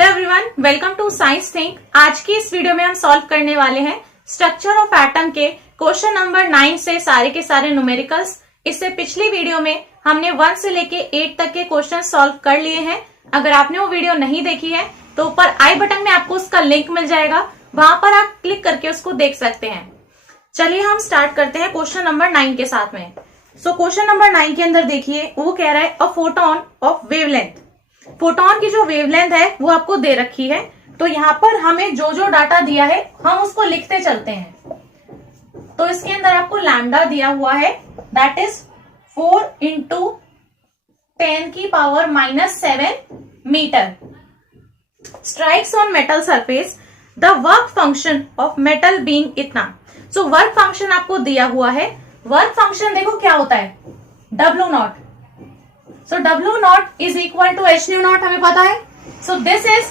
Hello everyone, welcome to science think. आज की इस वीडियो में हम सॉल्व करने वाले हैं स्ट्रक्चर ऑफ एटम के क्वेश्चन नंबर 9 से सारे के सारे न्यूमेरिकल्स। इससे पिछली वीडियो में हमने 1 से लेके 8 तक के क्वेश्चन सॉल्व कर लिए हैं। अगर आपने वो वीडियो नहीं देखी है तो ऊपर आई बटन में आपको उसका लिंक मिल जाएगा, वहां पर आप क्लिक करके उसको देख सकते हैं। चलिए हम स्टार्ट करते हैं क्वेश्चन नंबर 9 के साथ में। सो क्वेश्चन नंबर 9 के अंदर देखिए, वो कह रहा है a photon of wavelength. Photon की जो वेवलेंथ है वो आपको दे रखी है, तो यहाँ पर हमें जो जो डाटा दिया है हम उसको लिखते चलते हैं। तो इसके अंदर आपको लैम्डा दिया हुआ है, that is 4 × 10⁻⁻7 metre. Strikes on metal surface, the work function of metal being इतना। सो वर्क फंक्शन आपको दिया हुआ है। वर्क फंक्शन देखो क्या होता है, W0। So W0 is equal to H0 हमें पता है। So this is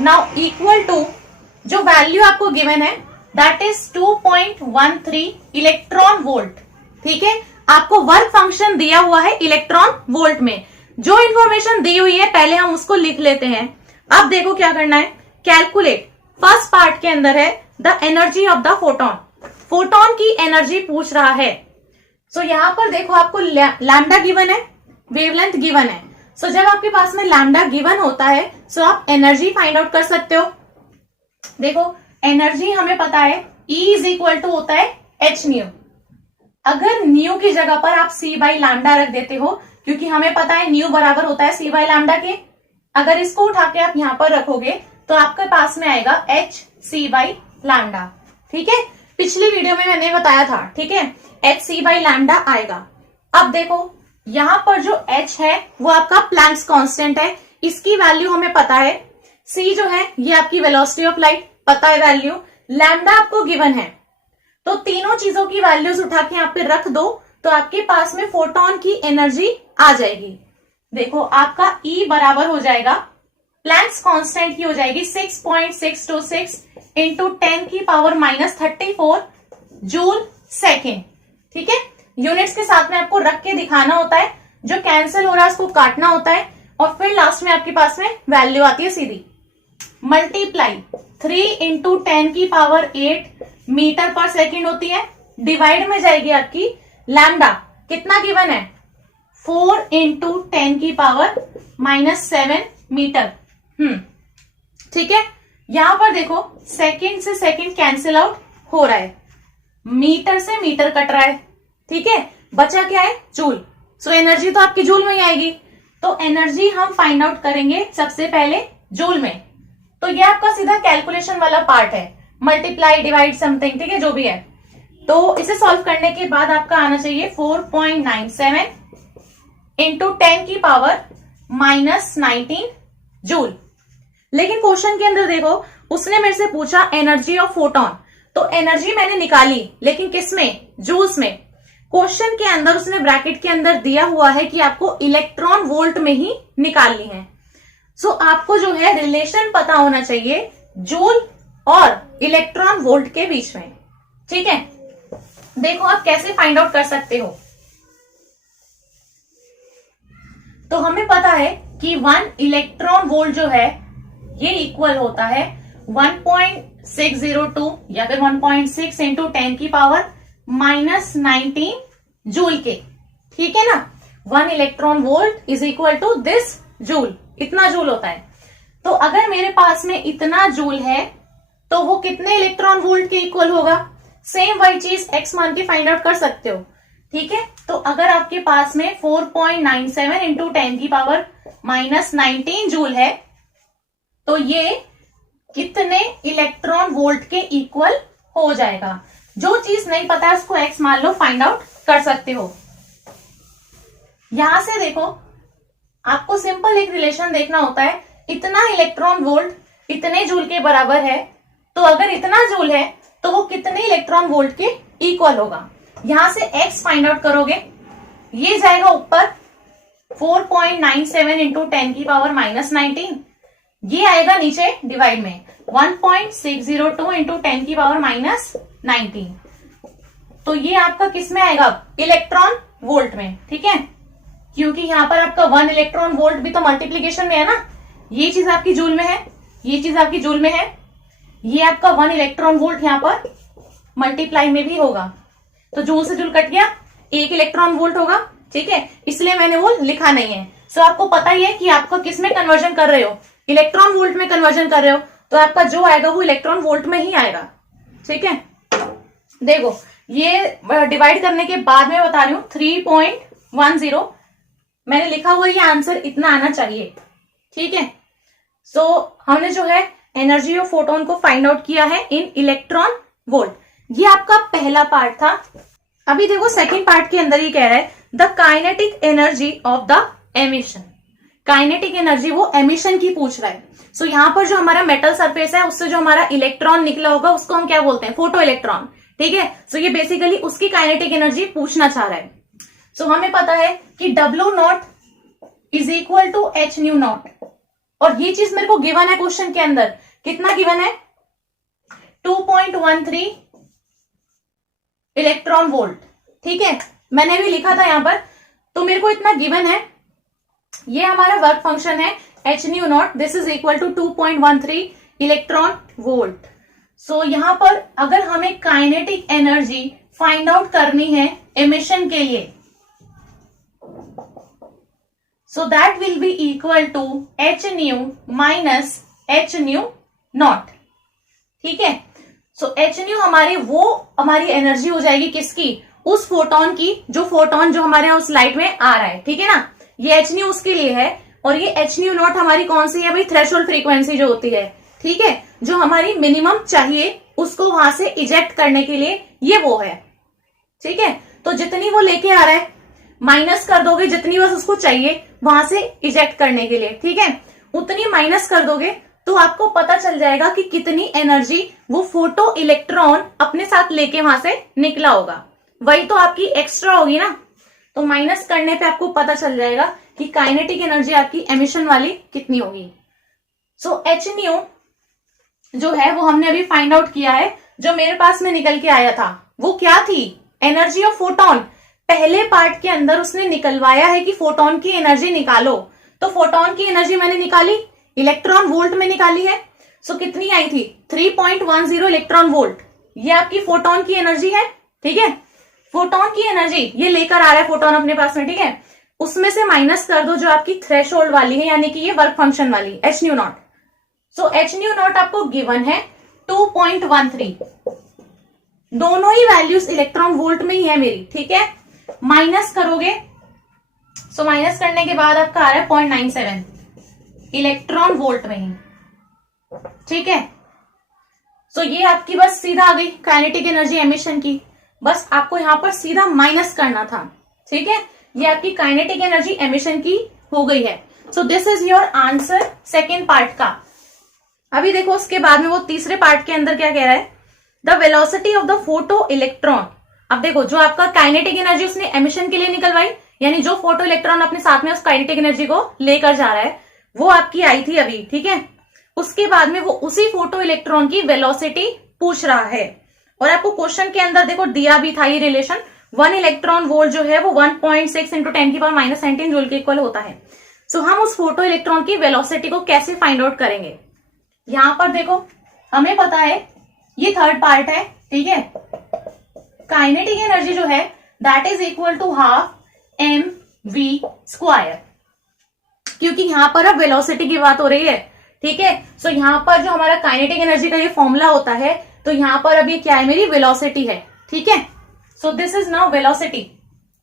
now equal to जो वैल्यू आपको गिवन है that is 2.13 इलेक्ट्रॉन वोल्ट। ठीक है, आपको वर्क फंक्शन दिया हुआ है इलेक्ट्रॉन वोल्ट में। जो इंफॉर्मेशन दी हुई है पहले हम उसको लिख लेते हैं। अब देखो क्या करना है, कैलकुलेट। फर्स्ट पार्ट के अंदर है the energy of the photon. Photon की एनर्जी पूछ रहा है। सो यहां पर देखो आपको लैम्डा गिवन है, वेवलेंथ गिवन है। सो जब आपके पास में लैम्डा गिवन होता है सो आप एनर्जी फाइंड आउट कर सकते हो। देखो एनर्जी हमें पता है E इज इक्वल टू होता है H न्यू। अगर न्यू की जगह पर आप C बाई लैम्डा रख देते हो, क्योंकि हमें पता है न्यू बराबर होता है C बाई लैम्डा के। अगर इसको उठा के आप यहां पर रखोगे तो आपके पास में आएगा H C बाई लैम्डा। ठीक है, पिछली वीडियो में मैंने बताया था। ठीक है, H C बाई लैम्डा आएगा। अब देखो यहां पर जो H है वो आपका प्लैंक्स कांस्टेंट है, इसकी वैल्यू हमें पता है। C जो है ये आपकी वेलोसिटी ऑफ लाइट, पता है वैल्यू। लैम्डा आपको गिवन है, तो तीनों चीजों की वैल्यूज उठा के यहाँ पे रख दो तो आपके पास में फोटोन की एनर्जी आ जाएगी। देखो आपका E बराबर हो जाएगा प्लैंक्स कांस्टेंट की हो जाएगी 6.626 × 10⁻⁻34 जूल सेकेंड। ठीक है, यूनिट्स के साथ में आपको रख के दिखाना होता है, जो कैंसिल हो रहा है उसको काटना होता है और फिर लास्ट में आपके पास में वैल्यू आती है सीधी। मल्टीप्लाई 3 × 10⁸ मीटर पर सेकेंड होती है, डिवाइड में जाएगी आपकी लैम्डा। कितना गिवन है, 4 × 10⁻⁻7 मीटर। ठीक है, यहां पर देखो सेकेंड से सेकेंड कैंसिल आउट हो रहा है, मीटर से मीटर कट रहा है। ठीक है, बचा क्या है, जूल। सो एनर्जी तो आपकी जूल में ही आएगी, तो एनर्जी हम फाइंड आउट करेंगे सबसे पहले जूल में। तो ये आपका सीधा कैलकुलेशन वाला पार्ट है, मल्टीप्लाई डिवाइड समथिंग। ठीक है, जो भी है। तो इसे सॉल्व करने के बाद आपका आना चाहिए 4.97 × 10⁻⁻19 जूल। लेकिन क्वेश्चन के अंदर देखो उसने मेरे से पूछा एनर्जी ऑफ फोटोन, तो एनर्जी मैंने निकाली, लेकिन किसमें, जूल्स में। क्वेश्चन के अंदर उसने ब्रैकेट के अंदर दिया हुआ है कि आपको इलेक्ट्रॉन वोल्ट में ही निकालनी है। सो आपको जो है रिलेशन पता होना चाहिए जूल और इलेक्ट्रॉन वोल्ट के बीच में। ठीक है, देखो आप कैसे फाइंड आउट कर सकते हो। तो हमें पता है कि 1 इलेक्ट्रॉन वोल्ट जो है ये इक्वल होता है 1.602 या फिर 1.6 × 10⁻⁻19 जूल के। ठीक है ना, 1 electron volt is equal to this joule, इतना जूल होता है। तो अगर मेरे पास में इतना जूल है तो वो कितने इलेक्ट्रॉन वोल्ट के इक्वल होगा। सेम वही चीज x मान के फाइंड आउट कर सकते हो। ठीक है, तो अगर आपके पास में 4.97 × 10⁻⁻19 जूल है तो ये कितने इलेक्ट्रॉन वोल्ट के इक्वल हो जाएगा। जो चीज नहीं पता है उसको x मान लो, फाइंड आउट कर सकते हो। यहां से देखो आपको सिंपल एक रिलेशन देखना होता है, इतना इलेक्ट्रॉन वोल्ट इतने जूल के बराबर है, तो अगर इतना जूल है तो वो कितने इलेक्ट्रॉन वोल्ट के इक्वल होगा। यहां से x फाइंड आउट करोगे, ये जाएगा ऊपर 4.97 × 10⁻⁻19, ये आएगा नीचे डिवाइड में 1.602 × 10⁻⁻19। तो ये आपका किस में आएगा, इलेक्ट्रॉन वोल्ट में। ठीक है, क्योंकि यहाँ पर आपका 1 इलेक्ट्रॉन वोल्ट भी तो मल्टीप्लीकेशन में है ना, ये चीज आपकी जूल में है, ये चीज आपकी जूल में है, ये आपका 1 इलेक्ट्रॉन वोल्ट यहाँ पर मल्टीप्लाई में भी होगा, तो जूल से जूल कट गया, 1 इलेक्ट्रॉन वोल्ट होगा, ठीक है, इसलिए मैंने वो लिखा नहीं है। सो आपको पता ही है कि आपको किस में कन्वर्जन कर रहे हो, इलेक्ट्रॉन वोल्ट में कन्वर्जन कर रहे हो, तो आपका जो आएगा वो इलेक्ट्रॉन वोल्ट में ही आएगा, ठीक है। देखो ये डिवाइड करने के बाद में बता रही हूं 3.10 मैंने लिखा हुआ, ये आंसर इतना आना चाहिए, ठीक है। सो हमने जो है एनर्जी ऑफ फोटोन को फाइंड आउट किया है इन इलेक्ट्रॉन वोल्ट। ये आपका पहला पार्ट था। अभी देखो सेकंड पार्ट के अंदर ये कह रहा है the kinetic energy of the emission. Kinetic energy वो एमिशन की पूछ रहा है। सो यहाँ पर जो हमारा मेटल सरफेस है उससे जो हमारा इलेक्ट्रॉन निकला होगा उसको हम क्या बोलते हैं, फोटो इलेक्ट्रॉन, ठीक है। सो ये बेसिकली उसकी काइनेटिक एनर्जी पूछना चाह रहा है। सो हमें पता है कि W0 is equal to h0, और ये चीज मेरे को गिवन है क्वेश्चन के अंदर। कितना गिवन है? 2.13 इलेक्ट्रॉन वोल्ट, ठीक है, मैंने भी लिखा था यहां पर, तो मेरे को इतना गिवन है। ये हमारा वर्क फंक्शन है h0, this is equal to 2.13 electron volt. So यहां पर अगर हमें काइनेटिक एनर्जी फाइंड आउट करनी है एमिशन के लिए, so that will be equal to h nu minus h nu not, ठीक है। सो h न्यू हमारी एनर्जी हो जाएगी किसकी, उस फोटोन की, जो फोटोन जो हमारे उस लाइट में आ रहा है, ठीक है ना। ये h न्यू उसके लिए है, और ये h न्यू नॉट हमारी कौन सी है भाई, थ्रेशोल्ड फ्रीक्वेंसी जो होती है, ठीक है, जो हमारी मिनिमम चाहिए उसको वहां से इजेक्ट करने के लिए, ये वो है, ठीक है। तो जितनी वो लेके आ रहा है माइनस कर दोगे, जितनी बस उसको चाहिए वहां से इजेक्ट करने के लिए, ठीक है, उतनी माइनस कर दोगे तो आपको पता चल जाएगा कि कितनी एनर्जी वो फोटो इलेक्ट्रॉन अपने साथ लेके वहां से निकला होगा। वही तो आपकी एक्स्ट्रा होगी ना, तो माइनस करने पे आपको पता चल जाएगा कि काइनेटिक एनर्जी आपकी एमिशन वाली कितनी होगी। सो h न्यू जो है वो हमने अभी फाइंड आउट किया है। जो मेरे पास में निकल के आया था वो क्या थी, एनर्जी ऑफ फोटोन। पहले पार्ट के अंदर उसने निकलवाया है कि फोटोन की एनर्जी निकालो, तो फोटोन की एनर्जी मैंने निकाली, इलेक्ट्रॉन वोल्ट में निकाली है। सो कितनी आई थी, 3.10 इलेक्ट्रॉन वोल्ट, ये आपकी फोटोन की एनर्जी है, ठीक है। फोटोन की एनर्जी ये लेकर आ रहा है फोटोन अपने पास में, ठीक है, उसमें से माइनस कर दो जो आपकी थ्रेशोल्ड वाली है, यानी कि ये वर्क फंक्शन वाली h nu not. So h nu not आपको गिवन है 2.13, दोनों ही वैल्यूज इलेक्ट्रॉन वोल्ट में ही है मेरी, ठीक है। माइनस करोगे, सो माइनस करने के बाद आपका आ रहा है 0.97 इलेक्ट्रॉन वोल्ट में ही, ठीक है। सो ये आपकी बस सीधा आ गई काइनेटिक एनर्जी एमिशन की, बस आपको यहां पर सीधा माइनस करना था, ठीक है। ये आपकी काइनेटिक एनर्जी एमिशन की हो गई है। So this is your answer second part का। अभी देखो उसके बाद में वो तीसरे पार्ट के अंदर क्या कह रहा है, the velocity of the photo electron. अब देखो जो आपका काइनेटिक एनर्जी उसने एमिशन के लिए निकलवाई, यानी जो फोटो इलेक्ट्रॉन अपने साथ में उस काइनेटिक एनर्जी को लेकर जा रहा है, वो आपकी आई थी अभी, ठीक है। उसके बाद में वो उसी फोटो इलेक्ट्रॉन की वेलोसिटी पूछ रहा है, और आपको क्वेश्चन के अंदर देखो दिया भी था ये रिलेशन, 1 इलेक्ट्रॉन वोल्ट जो है वो 1.6 इंटू 10⁻⁻19 जूल के इक्वल होता है। सो हम उस फोटो इलेक्ट्रॉन की वेलोसिटी को कैसे फाइंड आउट करेंगे। यहां पर देखो हमें पता है ये थर्ड पार्ट है, ठीक है। काइनेटिक एनर्जी जो है that is equal to half mv², क्योंकि यहां पर अब वेलोसिटी की बात हो रही है, ठीक है। सो यहां पर जो हमारा काइनेटिक एनर्जी का ये फॉर्मूला होता है, तो यहां पर अब ये क्या है, मेरी वेलोसिटी है, ठीक है। So this is now velocity,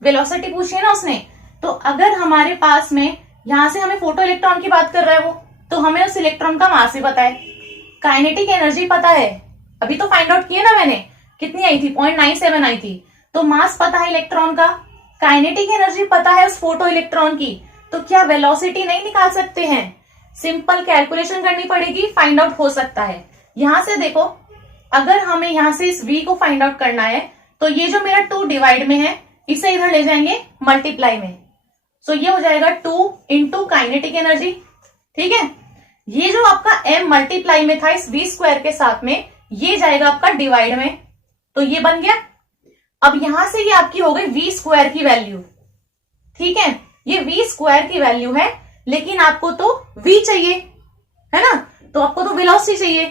velocity पूछी है ना उसने, तो अगर हमारे पास में यहां से हमें फोटो इलेक्ट्रॉन की बात कर रहा है वो, तो हमें उस इलेक्ट्रॉन का मास भी पता है, काइनेटिक एनर्जी पता है, अभी तो फाइंड आउट किया ना मैंने, कितनी आई थी, 0.97 आई थी, तो मास पता है इलेक्ट्रॉन का, काइनेटिक एनर्जी पता है उस फोटो इलेक्ट्रॉन की, तो क्या वेलोसिटी नहीं निकाल सकते हैं, सिंपल कैलकुलेशन करनी पड़ेगी, फाइंड आउट हो सकता है। यहां से देखो अगर हमें यहां से इस v को फाइंड आउट करना है, तो ये जो मेरा 2 डिवाइड में है इसे इधर ले जाएंगे मल्टीप्लाई में, सो ये हो जाएगा 2 इंटू काइनेटिक एनर्जी, ठीक है। ये जो आपका m मल्टीप्लाई में था इस v² के साथ में, ये जाएगा आपका डिवाइड में, तो ये बन गया। अब यहां से ये आपकी हो गई v² की वैल्यू, ठीक है, ये v² की वैल्यू है, लेकिन आपको तो v चाहिए, है ना, तो आपको तो वेलोसिटी चाहिए,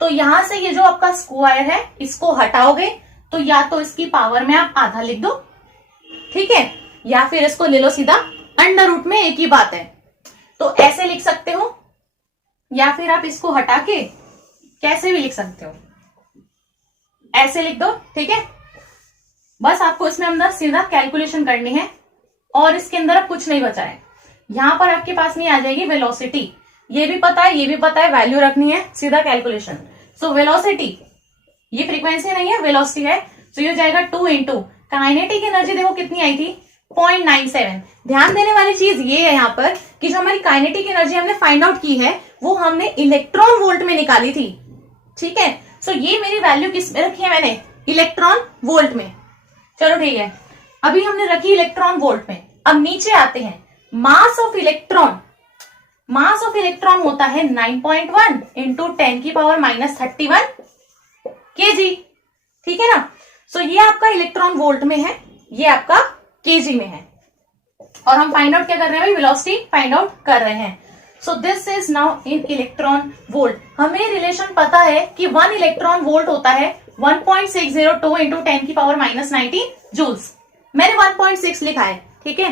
तो यहां से ये जो आपका स्क्वायर है इसको हटाओगे तो या तो इसकी पावर में आप आधा लिख दो, ठीक है, या फिर इसको ले लो सीधा अंडर रूट में, एक ही बात है। तो ऐसे लिख सकते हो या फिर आप इसको हटा के कैसे भी लिख सकते हो, ऐसे लिख दो, ठीक है। बस आपको इसमें अंदर सीधा कैलकुलेशन करनी है और इसके अंदर अब कुछ नहीं बचा है। यहां पर आपके पास नहीं आ जाएगी वेलोसिटी, ये भी पता है, ये भी पता है, वैल्यू रखनी है, सीधा कैलकुलेशन। सो वेलोसिटी, ये फ्रीक्वेंसी नहीं है, वेलोसिटी है, तो ये हो जाएगा 2 इंटू काइनेटिक एनर्जी, देखो कितनी आई थी 0.97। ध्यान देने वाली चीज ये है यहाँ पर कि जो हमारी काइनेटिक एनर्जी हमने फाइंड आउट की है वो हमने इलेक्ट्रॉन वोल्ट में निकाली थी, ठीक है। सो ये मेरी वैल्यू किस में रखी है मैंने, इलेक्ट्रॉन वोल्ट में। चलो ठीक है, अभी हमने रखी इलेक्ट्रॉन वोल्ट में। अब नीचे आते हैं, mass of electron, mass of electron होता है 9.1 इंटू 10 की पावर -31 केजी, ठीक है ना। सो ये आपका इलेक्ट्रॉन वोल्ट में है, ये आपका केजी में है, और हम फाइंड आउट क्या कर रहे हैं भाई, वेलोसिटी फाइंड आउट कर रहे हैं। So this is now in electron volt. हमें रिलेशन पता है कि 1 इलेक्ट्रॉन वोल्ट होता है 1.602 इंटू 10 की पावर -19 जूल्स। मैंने 1.6 लिखा है, ठीक है।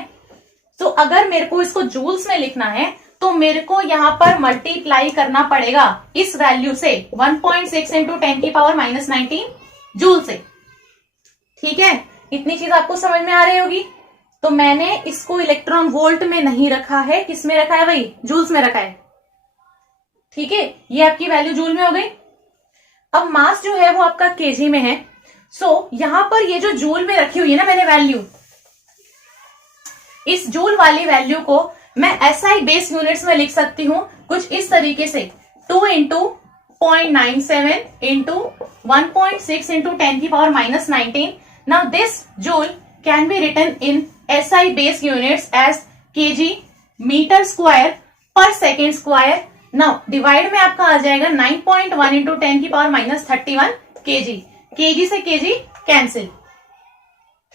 तो अगर मेरे को इसको जूल्स में लिखना है तो मेरे को यहां पर मल्टीप्लाई करना पड़ेगा इस वैल्यू से, 1.6 इंटू 10 की पावर -19 जूल से, ठीक है। इतनी चीज आपको समझ में आ रही होगी। तो मैंने इसको इलेक्ट्रॉन वोल्ट में नहीं रखा है, किस में रखा है भाई, जूल्स में रखा है, ठीक है। ये आपकी वैल्यू जूल में हो गई। अब मास जो है वो आपका केजी में है। सो यहां पर ये जो जूल में रखी हुई है ना मैंने वैल्यू, इस जूल वाली वैल्यू को मैं एसआई बेस यूनिट्स में लिख सकती हूं कुछ इस तरीके से, 2 इंटू 0.97 इंटू 1.6 इंटू 10 की power -19। Now this joule can be written in SI base units as kg metre square per second square. Now divide में आपका आ जाएगा 9.1 इंटू 10 की पावर -31 केजी। केजी से केजी कैंसिल,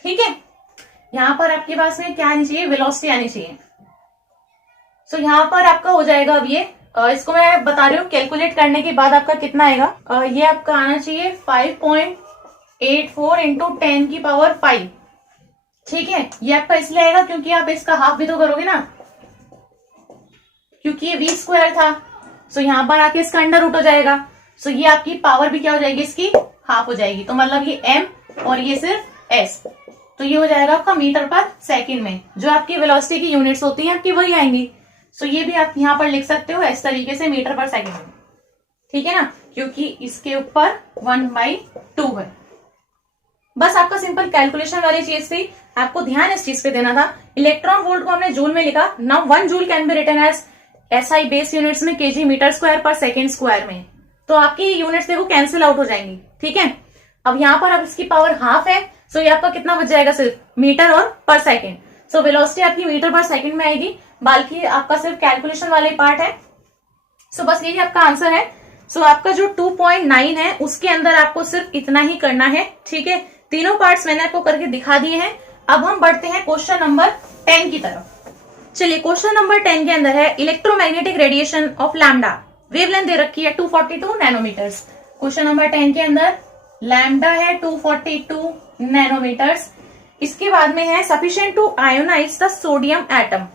ठीक है। यहां पर आपके पास में क्या आनी चाहिए, वेलोसिटी आनी चाहिए। सो यहाँ पर आपका हो जाएगा, अब ये इसको मैं बता रही हूँ कैलकुलेट करने के बाद आपका कितना आएगा। ये आपका आना चाहिए 5.84 इंटू 10 की पावर 5, ठीक है। ये आपका इसलिए आएगा क्योंकि आप इसका हाफ भी तो करोगे ना, क्योंकि ये v स्क्वायर था। सो यहाँ पर आके इसका अंडर रूट हो जाएगा। सो ये आपकी पावर भी क्या हो जाएगी, इसकी हाफ हो जाएगी। तो मतलब ये m और ये सिर्फ s, तो ये हो जाएगा आपका मीटर पर सेकंड में। जो आपकी वेलोसिटी की यूनिट्स होती है आपकी वही आएंगी। सो ये भी आप यहाँ पर लिख सकते हो इस तरीके से, मीटर पर सेकंड में, ठीक है ना, क्योंकि इसके ऊपर 1/2 है। बस आपका सिंपल कैलकुलेशन वाली चीज थी, आपको ध्यान इस चीज पे देना था। इलेक्ट्रॉन वोल्ट को हमने जूल में लिखा। Now 1 joule can be written as SI base units में kg metre square per second square में। तो आपकी यूनिट्स देखो कैंसिल आउट हो जाएंगी, ठीक है। अब यहाँ पर अब इसकी पावर हाफ है, सो ये आपका कितना बच जाएगा, सिर्फ मीटर और पर सेकेंड। सो वेलोसिटी आपकी मीटर पर सेकेंड में आएगी, बाकी आपका सिर्फ कैलकुलेशन वाले पार्ट है। सो बस यही आपका आंसर है। सो आपका जो 2.9 है उसके अंदर आपको सिर्फ इतना ही करना है, ठीक है। तीनों पार्ट्स मैंने आपको करके दिखा दिए हैं। अब हम बढ़ते हैं क्वेश्चन नंबर 10 की तरफ। चलिए क्वेश्चन नंबर 10 के अंदर है electromagnetic radiation of lambda, wavelength दे रखी है 242 नैनोमीटर्स। क्वेश्चन नंबर 10 के अंदर लैम्डा है 242 नैनोमीटर्स। इसके बाद में है sufficient to ionize the sodium atom,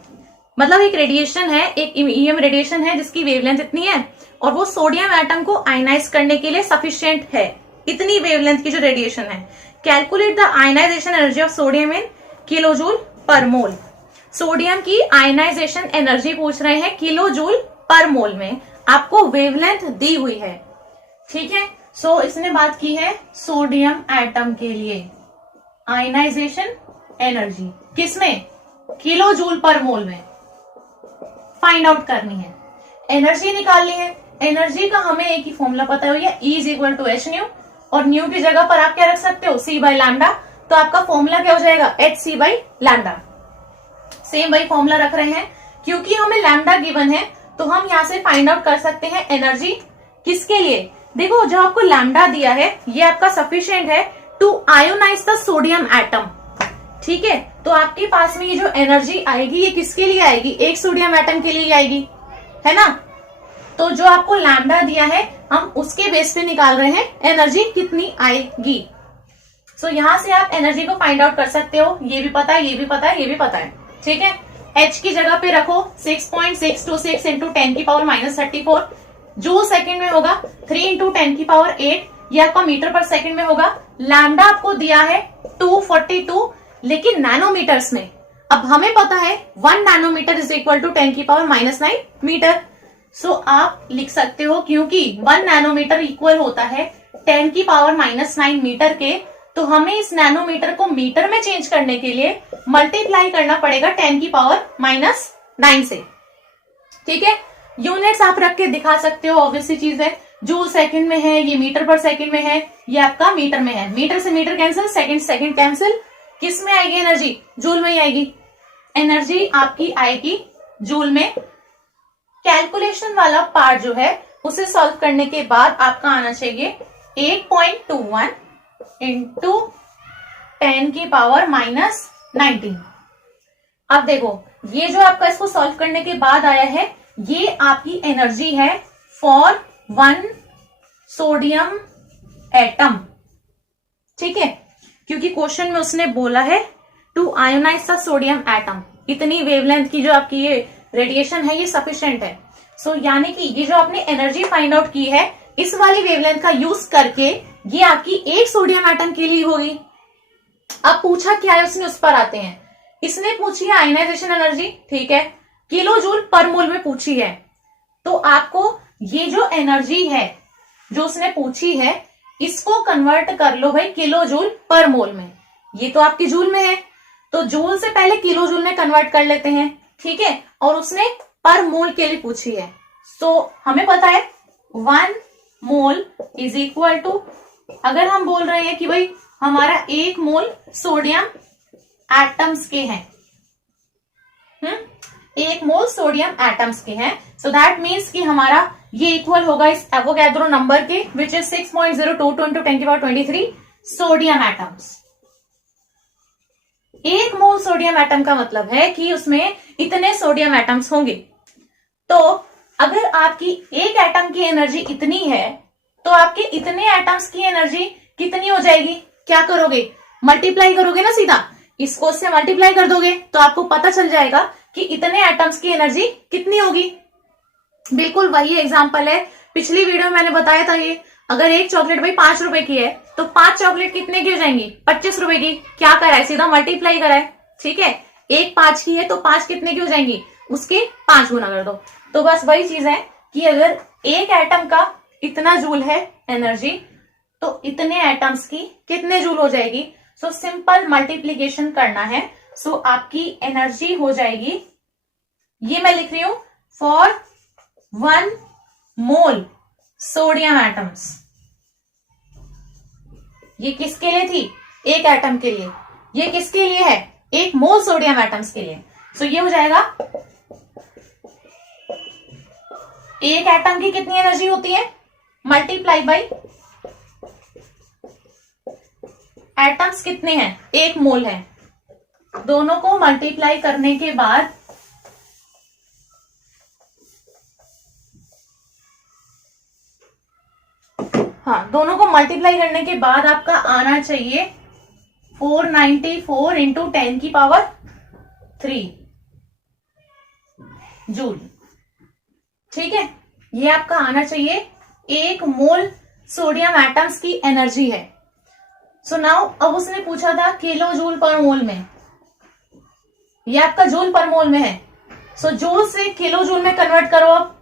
मतलब एक रेडिएशन है, एक ईएम रेडिएशन है जिसकी वेवलेंथ इतनी है और वो सोडियम एटम को आयनाइज करने के लिए सफिशिएंट है, इतनी वेवलेंथ की जो रेडिएशन है। Calculate the ionization energy of sodium in kilojoule per mole. Sodium की आयनाइजेशन एनर्जी पूछ रहे हैं किलोजूल पर मोल में, आपको वेवलेंथ दी हुई है, ठीक है। सो इसने बात की है सोडियम एटम के लिए आयनाइजेशन एनर्जी, किसमें, किलो जूल पर मोल में फाइंड आउट करनी है, एनर्जी निकालनी है। एनर्जी का हमें एक ही फॉर्मूला पता है, E is equal to H nu, और न्यू की जगह पर आप क्या रख सकते हो, C बाई लैम्डा। तो आपका फॉर्मूला क्या हो जाएगा, HC बाई लैम्डा। सेम वही फॉर्मूला रख रहे हैं, क्योंकि हमें लैम्डा गिवन है तो हम यहाँ से फाइंड आउट कर सकते हैं एनर्जी किसके लिए। देखो जो आपको लैम्डा दिया है ये आपका सफिशिएंट है to ionize the sodium atom, ठीक है। तो आपके पास में ये जो एनर्जी आएगी ये किसके लिए आएगी, एक सोडियम एटम के लिए आएगी, है ना। तो जो आपको लैम्डा दिया है हम उसके बेस पे निकाल रहे हैं एनर्जी कितनी आएगी। सो यहां से आप एनर्जी को फाइंड आउट कर सकते हो, ये भी पता है, ये भी पता है, ये भी पता है, ठीक है। H की जगह पे रखो 6.626 इंटू 10 की पावर -34 जूल सेकंड में होगा, 3 इंटू 10 की पावर 8 ये आपका मीटर पर सेकंड में होगा। लैम्डा आपको दिया है 242 लेकिन नैनोमीटर्स में। अब हमें पता है 1 नैनोमीटर इज इक्वल टू 10 की पावर -9 मीटर। सो आप लिख सकते हो क्योंकि 1 नैनोमीटर इक्वल होता है 10 की पावर -9 मीटर के, तो हमें इस नैनोमीटर को मीटर में चेंज करने के लिए मल्टीप्लाई करना पड़ेगा 10 की पावर -9 से, ठीक है। यूनिट्स आप रख के दिखा सकते हो, ऑब्वियस सी चीज है। जूल सेकंड में है, ये मीटर पर सेकंड में है, ये आपका मीटर में है। मीटर से metre cancel, second second cancel, किस में आएगी एनर्जी? जूल में ही आएगी। एनर्जी आपकी आएगी जूल में। कैलकुलेशन वाला पार्ट जो है उसे सॉल्व करने के बाद आपका आना चाहिए 8.21 इंटू 10 की पावर -19। अब देखो ये जो आपका इसको सॉल्व करने के बाद आया है ये आपकी एनर्जी है फॉर 1 सोडियम एटम, ठीक है, क्योंकि क्वेश्चन में उसने बोला है to ionize the sodium atom. इतनी वेवलेंथ की जो आपकी ये रेडिएशन है ये सफिशिएंट है। सो यानी कि ये जो आपने एनर्जी फाइंड आउट की है इस वाली वेवलेंथ का यूज करके ये आपकी एक सोडियम एटम के लिए होगी। अब पूछा क्या है उसने, उस पर आते हैं। इसने पूछी है आयनाइजेशन एनर्जी, ठीक है, किलो जूल पर मोल में पूछी है। तो आपको ये जो एनर्जी है जो उसने पूछी है इसको कन्वर्ट कर लो भाई किलो जूल पर मोल में। ये तो आपकी जूल में है तो जूल से पहले किलो जूल में कन्वर्ट कर लेते हैं, ठीक है। और उसने पर मोल के लिए पूछी है। सो हमें पता है 1 मोल इज इक्वल टू, अगर हम बोल रहे हैं कि भाई हमारा 1 मोल सोडियम एटम्स के हैं, 1 मोल सोडियम एटम्स के हैं, सो दैट मीन्स कि हमारा ये इक्वल होगा इस एवोगैड्रो नंबर के विच इज 6.022 इंटू 10 की पावर 23 सोडियम एटम्स। 1 मोल सोडियम एटम का मतलब है कि उसमें इतने सोडियम एटम्स होंगे। तो अगर आपकी एक एटम की एनर्जी इतनी है तो आपके इतने एटम्स की एनर्जी कितनी हो जाएगी? क्या करोगे? मल्टीप्लाई करोगे ना, सीधा इसको इससे मल्टीप्लाई कर दोगे तो आपको पता चल जाएगा कि इतने एटम्स की एनर्जी कितनी होगी। बिल्कुल वही एग्जांपल है, पिछली वीडियो में मैंने बताया था ये। अगर एक चॉकलेट भाई 5 रुपए की है तो 5 चॉकलेट कितने की हो जाएंगी? 25 रुपए की। क्या करा है? सीधा मल्टीप्लाई करा है, ठीक है। एक 5 की है तो 5 कितने की हो जाएंगी? उसके 5 गुना कर दो। तो बस वही चीज है कि अगर एक एटम का इतना जूल है एनर्जी तो इतने एटम्स की कितने जूल हो जाएगी? सो सिंपल मल्टीप्लीकेशन करना है। सो आपकी एनर्जी हो जाएगी, ये मैं लिख रही हूं, फॉर 1 मोल सोडियम एटम्स। ये किसके लिए थी? एक एटम के लिए। ये किसके लिए है? 1 मोल सोडियम एटम्स के लिए। सो ये हो जाएगा, एक एटम की कितनी एनर्जी होती है मल्टीप्लाई बाई एटम्स कितने हैं? 1 मोल है। दोनों को मल्टीप्लाई करने के बाद दोनों को मल्टीप्लाई करने के बाद आपका आना चाहिए 494 इंटू 10 की पावर 3 जूल, ठीक है। ये आपका आना चाहिए 1 मोल सोडियम एटम्स की एनर्जी है। सो नाउ अब उसने पूछा था किलो जूल पर मोल में, ये आपका जूल पर मोल में है। सो जूल से किलो जूल में कन्वर्ट करो अब।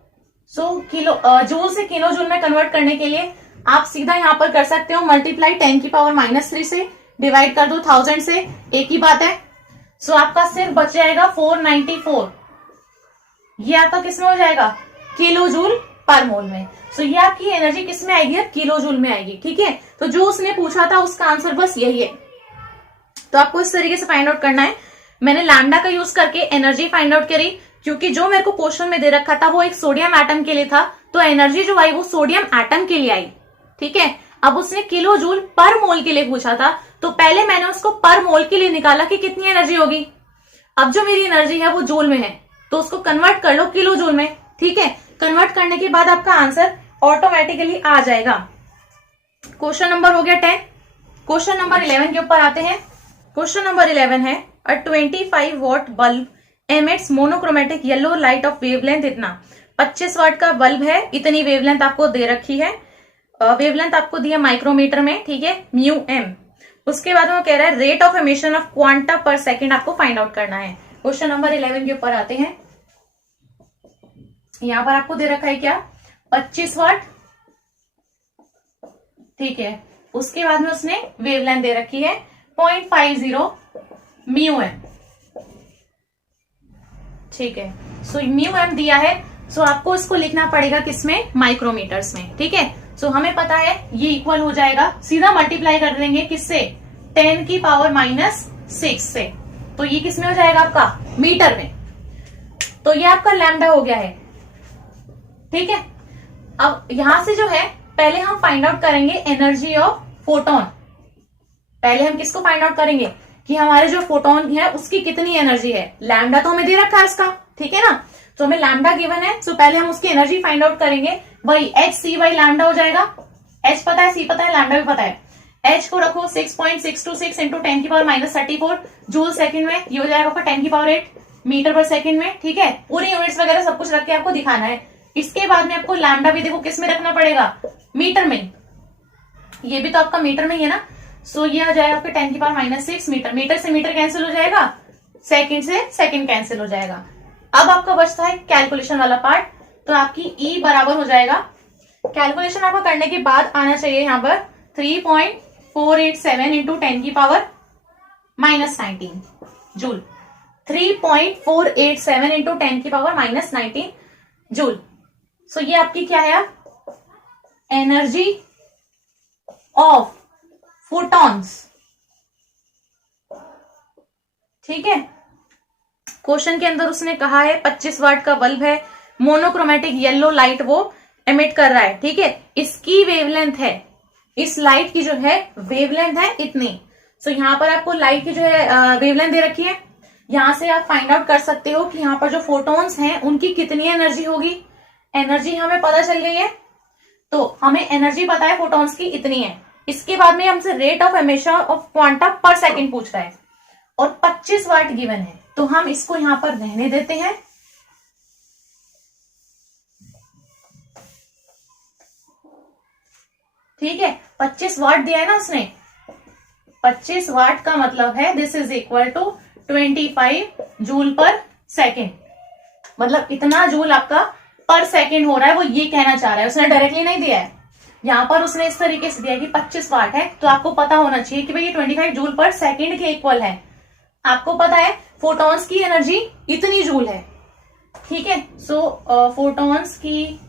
सो जूल से किलो जूल में कन्वर्ट करने के लिए आप सीधा यहां पर कर सकते हो मल्टीप्लाई 10 की पावर -3 से, डिवाइड कर दो 1000 से, एक ही बात है। सो आपका सिर्फ बच जाएगा 494। ये आपका किसमें हो जाएगा? किलो जूल पर मोल में। सो ये आपकी एनर्जी किसमें आएगी? किलो जूल में आएगी, ठीक है। तो जो उसने पूछा था उसका आंसर बस यही है। तो आपको इस तरीके से फाइंड आउट करना है। मैंने लैम्डा का यूज करके एनर्जी फाइंड आउट करी क्योंकि जो मेरे को क्वेश्चन में दे रखा था वो एक सोडियम एटम के लिए था, तो एनर्जी जो आई वो सोडियम एटम के लिए आई, ठीक है। अब उसने किलो जूल पर मोल के लिए पूछा था तो पहले मैंने उसको पर मोल के लिए निकाला कि कितनी एनर्जी होगी। अब जो मेरी एनर्जी है वो जूल में है तो उसको कन्वर्ट कर लो किलो जूल में, ठीक है। कन्वर्ट करने के बाद आपका आंसर ऑटोमेटिकली आ जाएगा। क्वेश्चन नंबर हो गया 10। क्वेश्चन नंबर 11 के ऊपर आते हैं। क्वेश्चन नंबर 11 है a 25 watt bulb emits monochromatic yellow light of wavelength इतना। 25 वाट का बल्ब है, इतनी वेवलेंथ आपको दे रखी है। वेवलेंथ आपको दी है माइक्रोमीटर में, ठीक है, म्यू एम। उसके बाद वो कह रहा है rate of emission of quanta पर सेकेंड आपको फाइंड आउट करना है। क्वेश्चन नंबर 11 के ऊपर आते हैं। यहां पर आपको दे रखा है क्या, 25 वाट, ठीक है। उसके बाद में उसने वेवलेंथ दे रखी है 0.50 म्यू एम, ठीक है। सो म्यू एम दिया है, सो आपको इसको लिखना पड़ेगा किसमें, माइक्रोमीटर्स में, ठीक है। सो हमें पता है ये इक्वल हो जाएगा, सीधा मल्टीप्लाई कर देंगे किससे, 10 की पावर -6 से। तो ये किसमें हो जाएगा आपका, मीटर में। तो ये आपका लैम्डा हो गया है, ठीक है। अब यहां से जो है पहले हम फाइंड आउट करेंगे एनर्जी ऑफ फोटोन। पहले हम किसको फाइंड आउट करेंगे कि हमारे जो फोटोन है उसकी कितनी एनर्जी है। लैम्डा तो हमें दे रखा है इसका, ठीक है ना। तो हमें लैम्डा गिवन है, सो पहले हम उसकी एनर्जी फाइंड आउट करेंगे। वही एच सी बाई लैम्डा हो जाएगा। एच पता है, सी पता है, लैम्डा भी पता है। एच को रखो 6.626 इंटू 10 की पावर -34 जूल सेकंड में, ये हो जाएगा आपका 10 की पावर 8 मीटर पर सेकंड में, ठीक है। पूरी यूनिट्स वगैरह सब कुछ रख के आपको दिखाना है। इसके बाद में आपको लैम्डा भी देखो किस में रखना पड़ेगा, मीटर में। ये भी तो आपका मीटर में ही है ना। सो ये हो जाएगा आपका 10 की पावर -6 मीटर। मीटर से मीटर कैंसिल हो जाएगा, सेकंड से सेकंड कैंसिल हो जाएगा। अब आपका बचता है कैलकुलेशन वाला पार्ट। तो आपकी ई बराबर हो जाएगा, कैलकुलेशन आपको करने के बाद आना चाहिए यहाँ पर 3.487 इंटू 10 की पावर -19 जूल। 3.487 इंटू 10 की पावर -19 जूल। सो ये आपकी क्या है, एनर्जी ऑफ फोटॉन्स, ठीक है। क्वेश्चन के अंदर उसने कहा है 25 वाट का बल्ब है, मोनोक्रोमेटिक येलो लाइट वो एमिट कर रहा है, ठीक है। इसकी वेवलेंथ है, इस लाइट की जो है वेवलेंथ है इतनी। सो यहाँ पर आपको लाइट की जो है वेवलेंथ दे रखी है। यहां से आप फाइंड आउट कर सकते हो कि यहाँ पर जो फोटोन्स हैं उनकी कितनी एनर्जी होगी। एनर्जी हमें पता चल गई है, तो हमें एनर्जी पता है फोटोन्स की इतनी है। इसके बाद में हमसे rate of emission of quanta पर सेकेंड पूछ रहा है और 25 वाट गिवन है, तो हम इसको यहां पर रहने देते हैं। ठीक है, 25 वाट दिया है ना उसने। 25 वाट का मतलब है this is equal to 25 joule per second. मतलब इतना जूल आपका पर सेकेंड हो रहा है, वो ये कहना चाह रहा है। उसने डायरेक्टली नहीं दिया है, यहां पर उसने इस तरीके से दिया कि 25 वाट है, तो आपको पता होना चाहिए कि भाई ये 25 जूल पर सेकेंड के इक्वल है। आपको पता है फोटॉन्स की एनर्जी इतनी जूल है, ठीक है। सो फोटॉन्स की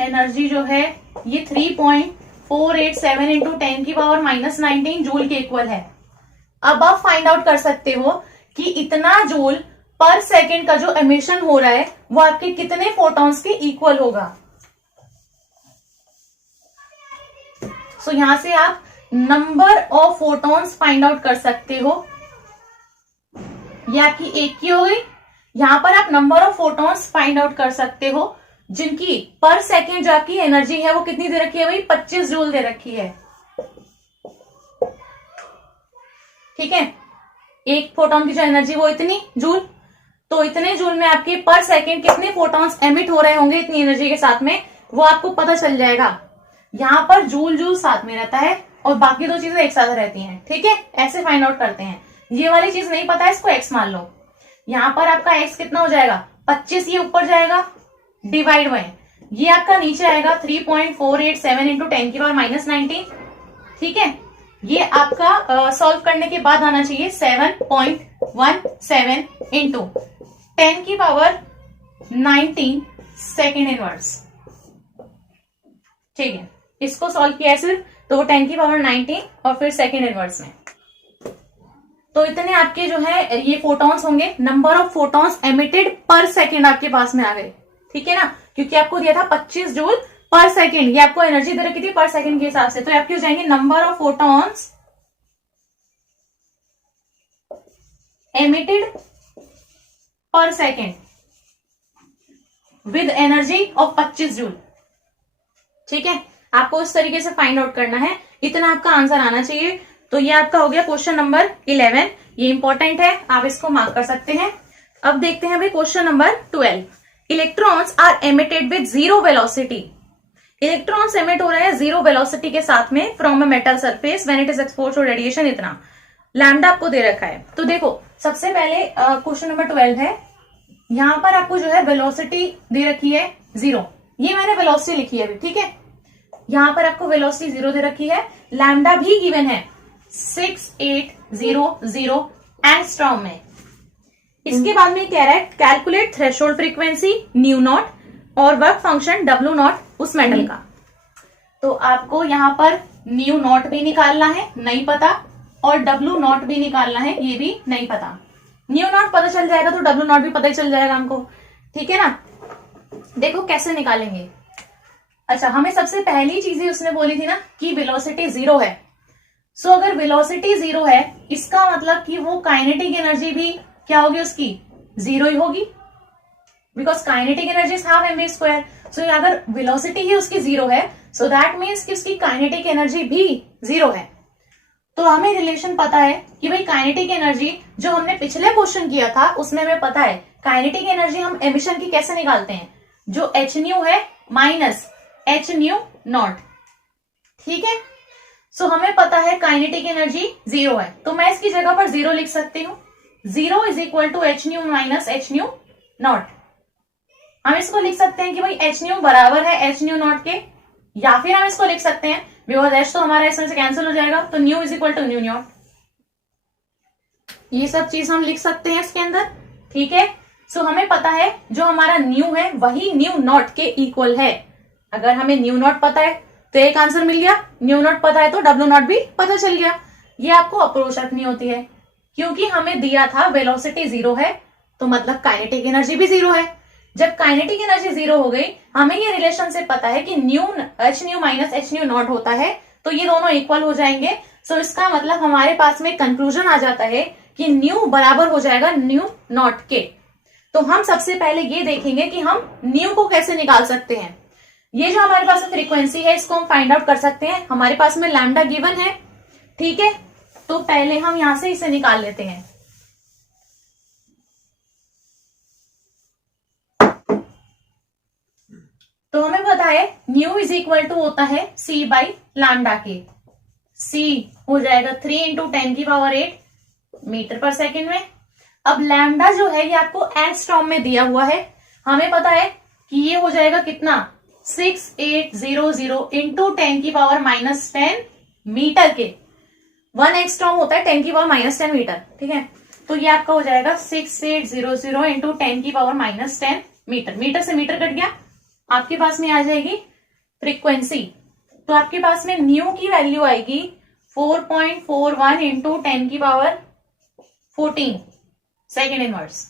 एनर्जी जो है ये 3.487 इंटू 10 की पावर -19 जूल के इक्वल है। अब आप फाइंड आउट कर सकते हो कि इतना जूल पर सेकेंड का जो एमिशन हो रहा है वो आपके कितने फोटॉन्स के इक्वल होगा। सो यहां से आप number of photons find out कर सकते हो। ये आपकी एक की हो गई। यहां पर आप number of photons find out कर सकते हो जिनकी पर सेकेंड जो आपकी एनर्जी है वो कितनी दे रखी है भाई, 25 जूल दे रखी है, ठीक है। एक फोटॉन की जो एनर्जी वो इतनी जूल, तो इतने जूल में आपके पर सेकेंड कितने फोटॉन्स एमिट हो रहे होंगे इतनी एनर्जी के साथ में, वो आपको पता चल जाएगा। यहां पर जूल जूल साथ में रहता है और बाकी दो चीजें एक साथ रहती हैं, ठीक है। ऐसे फाइंड आउट करते हैं। ये वाली चीज नहीं पता है, इसको एक्स मान लो। यहां पर आपका एक्स कितना हो जाएगा, 25 ये ऊपर जाएगा डिवाइड में, ये आपका नीचे आएगा 3.487 इंटू 10 की पावर -19, ठीक है। ये आपका सॉल्व करने के बाद आना चाहिए 7.17 इंटू 10 की पावर 19 सेकेंड इनवर्स, ठीक है। इसको सॉल्व किया है सिर्फ, तो 10 की पावर 19 और फिर सेकेंड इनवर्स में। तो इतने आपके जो है ये फोटॉन्स होंगे। नंबर ऑफ फोटॉन्स एमिटेड पर सेकेंड आपके पास में आ गए, ठीक है ना, क्योंकि आपको दिया था 25 जूल पर सेकेंड। ये आपको एनर्जी दे रखी थी पर सेकेंड के हिसाब से, तो आपके हो जाएंगे नंबर ऑफ फोटॉन्स एमिटेड पर second. With energy of 25 joule. ठीक है, आपको इस तरीके से फाइंड आउट करना है, इतना आपका आंसर आना चाहिए। तो ये आपका हो गया क्वेश्चन नंबर 11, ये इंपॉर्टेंट है, आप इसको मार्क कर सकते हैं। अब देखते हैं भाई question number 12। Electrons are emitted with zero velocity. Electrons emit हो रहे हैं जीरो वेलोसिटी के साथ में from a metal surface when it is exposed to radiation. इतना लैम्डा आपको दे रखा है। तो देखो सबसे पहले क्वेश्चन नंबर 12 है, यहां पर आपको जो है वेलोसिटी दे रखी है 0, ये मैंने वेलोसिटी लिखी है अभी, ठीक है। यहां पर आपको वेलोसिटी 0 दे रखी है, लैम्डा भी गिवन है 6800 एंगस्ट्रॉम में। इसके बाद में कह रहा है calculate threshold frequency new not और वर्क फंक्शन डब्ल्यू नॉट उस मेटल का। तो आपको यहां पर न्यू नॉट भी निकालना है, नहीं पता, और डब्ल्यू नॉट भी निकालना है, ये भी नहीं पता। न्यू नॉट पता चल जाएगा तो डब्ल्यू नॉट भी पता चल जाएगा हमको, ठीक है ना। देखो कैसे निकालेंगे। अच्छा, हमें सबसे पहली चीजें उसने बोली थी ना कि वेलोसिटी 0 है। सो अगर वेलोसिटी 0 है, इसका मतलब कि वो काइनेटिक एनर्जी भी क्या होगी उसकी 0 ही होगी, because kinetic energy is half mv square. So अगर वेलोसिटी ही उसकी 0 है, सो दैट मीन्स कि उसकी काइनेटिक एनर्जी भी 0 है। तो हमें रिलेशन पता है कि भाई काइनेटिक एनर्जी जो हमने पिछले क्वेश्चन किया था उसमें हमें पता है काइनेटिक एनर्जी हम एमिशन की कैसे निकालते हैं, जो एच न्यू है माइनस एच न्यू नॉट, ठीक है। सो हमें पता है काइनेटिक एनर्जी 0 है, तो मैं इसकी जगह पर 0 लिख सकती हूँ। 0 is equal to H nu minus H nu nought. हम इसको लिख सकते हैं कि भाई एच न्यू बराबर है एच न्यू नॉट के, या फिर हम इसको लिख सकते हैं बिकॉज एच तो हमारा इसमें से कैंसिल हो जाएगा, तो nu is equal to nu nought. ये सब चीज हम लिख सकते हैं इसके अंदर, ठीक है। सो हमें पता है जो हमारा न्यू है वही न्यू नॉट के इक्वल है। अगर हमें न्यू नॉट पता है तो एक आंसर मिल गया, न्यू नॉट पता है तो डब्ल्यू नॉट भी पता चल गया। ये आपको अप्रोच रखनी होती है, क्योंकि हमें दिया था वेलोसिटी 0 है, तो मतलब काइनेटिक एनर्जी भी 0 है। जब काइनेटिक एनर्जी 0 हो गई, हमें ये रिलेशन से पता है कि new H nu minus H nu not होता है, तो ये दोनों इक्वल हो जाएंगे। सो इसका मतलब हमारे पास में कंक्लूजन आ जाता है कि न्यू बराबर हो जाएगा न्यू नॉट के। तो हम सबसे पहले ये देखेंगे कि हम न्यू को कैसे निकाल सकते हैं। ये जो हमारे पास फ्रीक्वेंसी है इसको हम फाइंड आउट कर सकते हैं, हमारे पास में लैम्डा गिवन है, ठीक है। तो पहले हम यहां से इसे निकाल लेते हैं। तो हमें पता है न्यू इज इक्वल टू होता है सी बाई लैम्डा के। सी हो जाएगा 3 इंटू 10 की पावर 8 मीटर पर सेकेंड में। अब लैम्डा जो है ये आपको एंगस्ट्रॉम में दिया हुआ है, हमें पता है कि ये हो जाएगा कितना 6800 इंटू 10 की पावर माइनस 10 मीटर के। 1 एंगस्ट्रॉम होता है 10 की पावर माइनस 10 मीटर, ठीक है। तो ये आपका हो जाएगा 6800 इंटू 10 की पावर माइनस 10 मीटर। मीटर से मीटर कट गया, आपके पास में आ जाएगी फ्रीक्वेंसी। तो आपके पास में न्यू की वैल्यू आएगी 4.41 इंटू 10 की पावर 14 सेकेंड इनवर्स,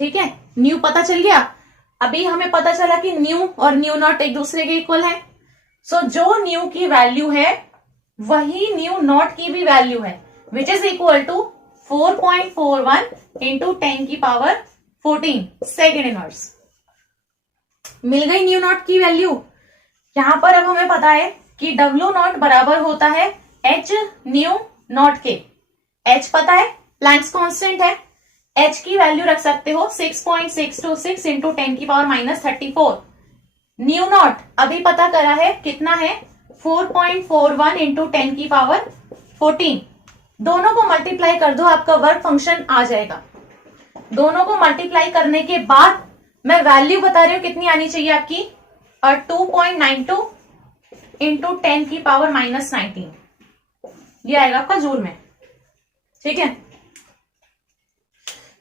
ठीक है। न्यू पता चल गया। अभी हमें पता चला कि न्यू और न्यू नॉट एक दूसरे के इक्वल है। सो जो न्यू की वैल्यू है वही न्यू नॉट की भी वैल्यू है, which is equal to 4.41 into 10 की पावर 14 सेकेंड इनवर्स। मिल गई न्यू नॉट की वैल्यू। यहां पर अब हमें पता है कि डब्ल्यू नॉट बराबर होता है एच न्यू नॉट के। एच पता है, प्लैंक्स कांस्टेंट है, एच की वैल्यू रख सकते हो 6.626 इंटू 10 की पावर माइनस 34। न्यू नॉट अभी पता करा है कितना है 4.41 इंटू 10 की पावर 14। दोनों को मल्टीप्लाई कर दो, आपका वर्क फंक्शन आ जाएगा। दोनों को मल्टीप्लाई करने के बाद मैं वैल्यू बता रही हूं कितनी आनी चाहिए आपकी, 2.92 इंटू 10 की पावर माइनस 19, ये आएगा आपका जूल में, ठीक है।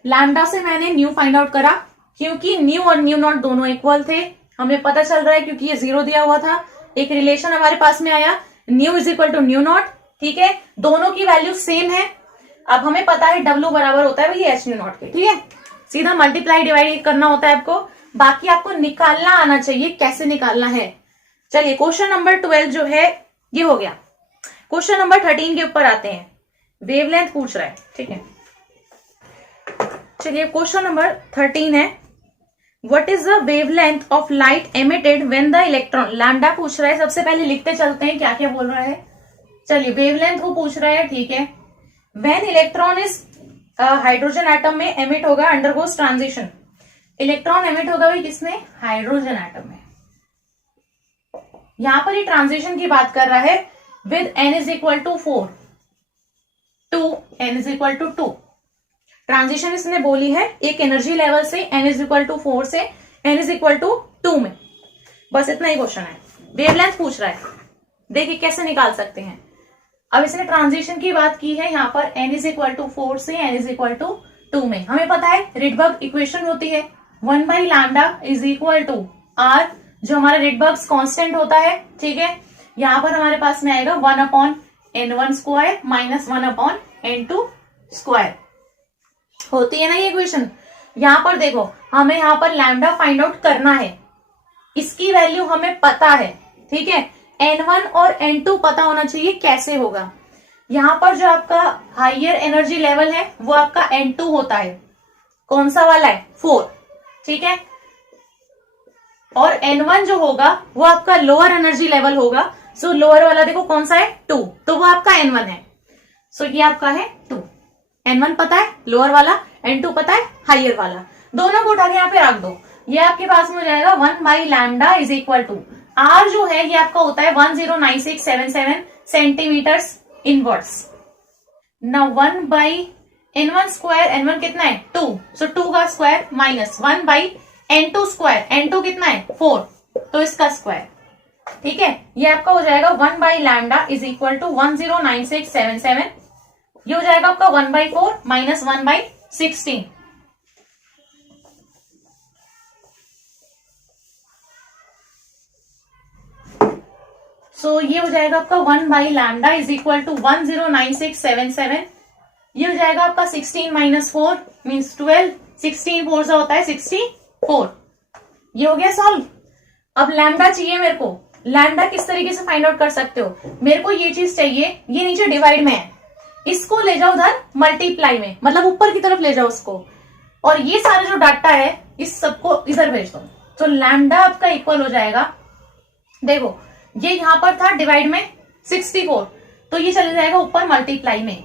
लैम्डा से मैंने न्यू फाइंड आउट करा, क्योंकि न्यू और न्यू नॉट दोनों इक्वल थे, हमें पता चल रहा है क्योंकि ये 0 दिया हुआ था। एक रिलेशन हमारे पास में आया nu is equal to nu not, ठीक है। दोनों की वैल्यू सेम है। अब हमें पता है डब्ल्यू बराबर होता है वही एच न्यू नॉट के, ठीक है। सीधा मल्टीप्लाई डिवाइड करना होता है आपको, बाकी आपको निकालना आना चाहिए कैसे निकालना है। चलिए क्वेश्चन नंबर 12 जो है ये हो गया। क्वेश्चन नंबर 13 के ऊपर आते हैं। वेवलेंथ पूछ रहा है, ठीक है। चलिए क्वेश्चन नंबर 13 है, what is the wavelength of light emitted when the electron, lambda पूछ रहा है, सबसे पहले लिखते चलते हैं क्या क्या बोल रहा है। चलिए वेवलेंथ वो पूछ रहा है, ठीक है। When electron is hydrogen atom में एमिट होगा, अंडरगोस ट्रांजिशन, इलेक्ट्रॉन एमिट होगा भाई किसमें, हाइड्रोजन एटम में। यहां पर ये ट्रांजिशन की बात कर रहा है with n is equal to 4 to n is equal to 2। Transition इसने बोली है एक एनर्जी लेवल से n इज इक्वल टू 4 से n इज इक्वल टू 2 में। बस इतना ही क्वेश्चन है। वेवलेंथ पूछ रहा है, देखिए कैसे निकाल सकते हैं। अब इसने ट्रांजिशन की बात की है, यहाँ पर n इज इक्वल टू 4 से n इज इक्वल टू 2 में। हमें पता है रिडबर्ग इक्वेशन होती है 1 by lambda is equal to r, जो हमारा रिडबर्ग कांस्टेंट होता है, ठीक है। यहाँ पर हमारे पास में आएगा 1 upon n1 square minus 1 upon n2 square, होती है ना ये इक्वेशन। यहाँ पर देखो हमें यहाँ पर लैम्डा फाइंड आउट करना है, इसकी वैल्यू हमें पता है, ठीक है। n1 और n2 पता होना चाहिए, कैसे होगा। यहाँ पर जो आपका हाइयर एनर्जी लेवल है वो आपका n2 होता है, कौन सा वाला है, 4, ठीक है। और n1 जो होगा वो आपका लोअर एनर्जी लेवल होगा, सो लोअर वाला देखो कौन सा है, 2, तो वो आपका n1 है। सो ये आपका है 2, n1 पता है लोअर वाला, n2 पता है हाइयर वाला, दोनों को उठा के यहाँ पे रख दो। ये आपके पास में हो जाएगा 1 by lambda is equal to r जो है ये आपका होता है 109677 सेंटीमीटर्स इनवर्स। ना 1 बाई n1 स्क्वायर, n1 कितना है 2, सो 2 का square minus 1 by n2 square, n2 कितना है 4, तो इसका स्क्वायर, ठीक है। ये आपका हो जाएगा 1 by lambda is equal to 109677, ये हो जाएगा आपका 1 बाई 4 माइनस 1 बाई 16। सो ये हो जाएगा आपका 1 by lambda is equal to 109677, ये हो जाएगा आपका 16 माइनस 4 मीन्स 12, 16 4 से होता है 64। ये हो गया सॉल्व। अब लैम्डा चाहिए मेरे को, लैम्डा किस तरीके से फाइंड आउट कर सकते हो, मेरे को ये चीज चाहिए, ये नीचे डिवाइड में है, इसको ले जाओ उधर मल्टीप्लाई में, मतलब ऊपर की तरफ ले जाओ उसको, और ये सारा जो डाटा है इस सबको इधर भेज दो, तो लैम्डा आपका इक्वल हो जाएगा, देखो ये यहां पर था डिवाइड में 64, तो ये चले जाएगा ऊपर मल्टीप्लाई में।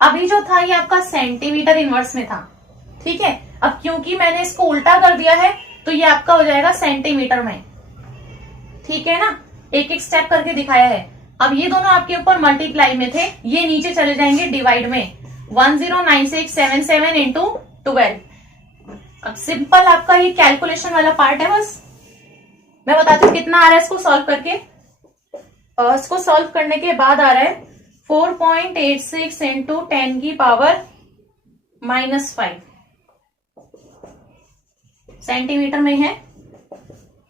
अभी जो था ये आपका सेंटीमीटर इनवर्स में था, ठीक है। अब क्योंकि मैंने इसको उल्टा कर दिया है तो ये आपका हो जाएगा सेंटीमीटर में, ठीक है ना, एक एक स्टेप करके दिखाया है। अब ये दोनों आपके ऊपर मल्टीप्लाई में थे, ये नीचे चले जाएंगे डिवाइड में, 109677 इंटू 12। अब सिंपल आपका ये कैलकुलेशन वाला पार्ट है, बस मैं बताती हूँ कितना आ रहा है इसको सॉल्व करके। इसको सॉल्व करने के बाद आ रहा है 4.86 इंटू 10 की पावर -5 सेंटीमीटर में है,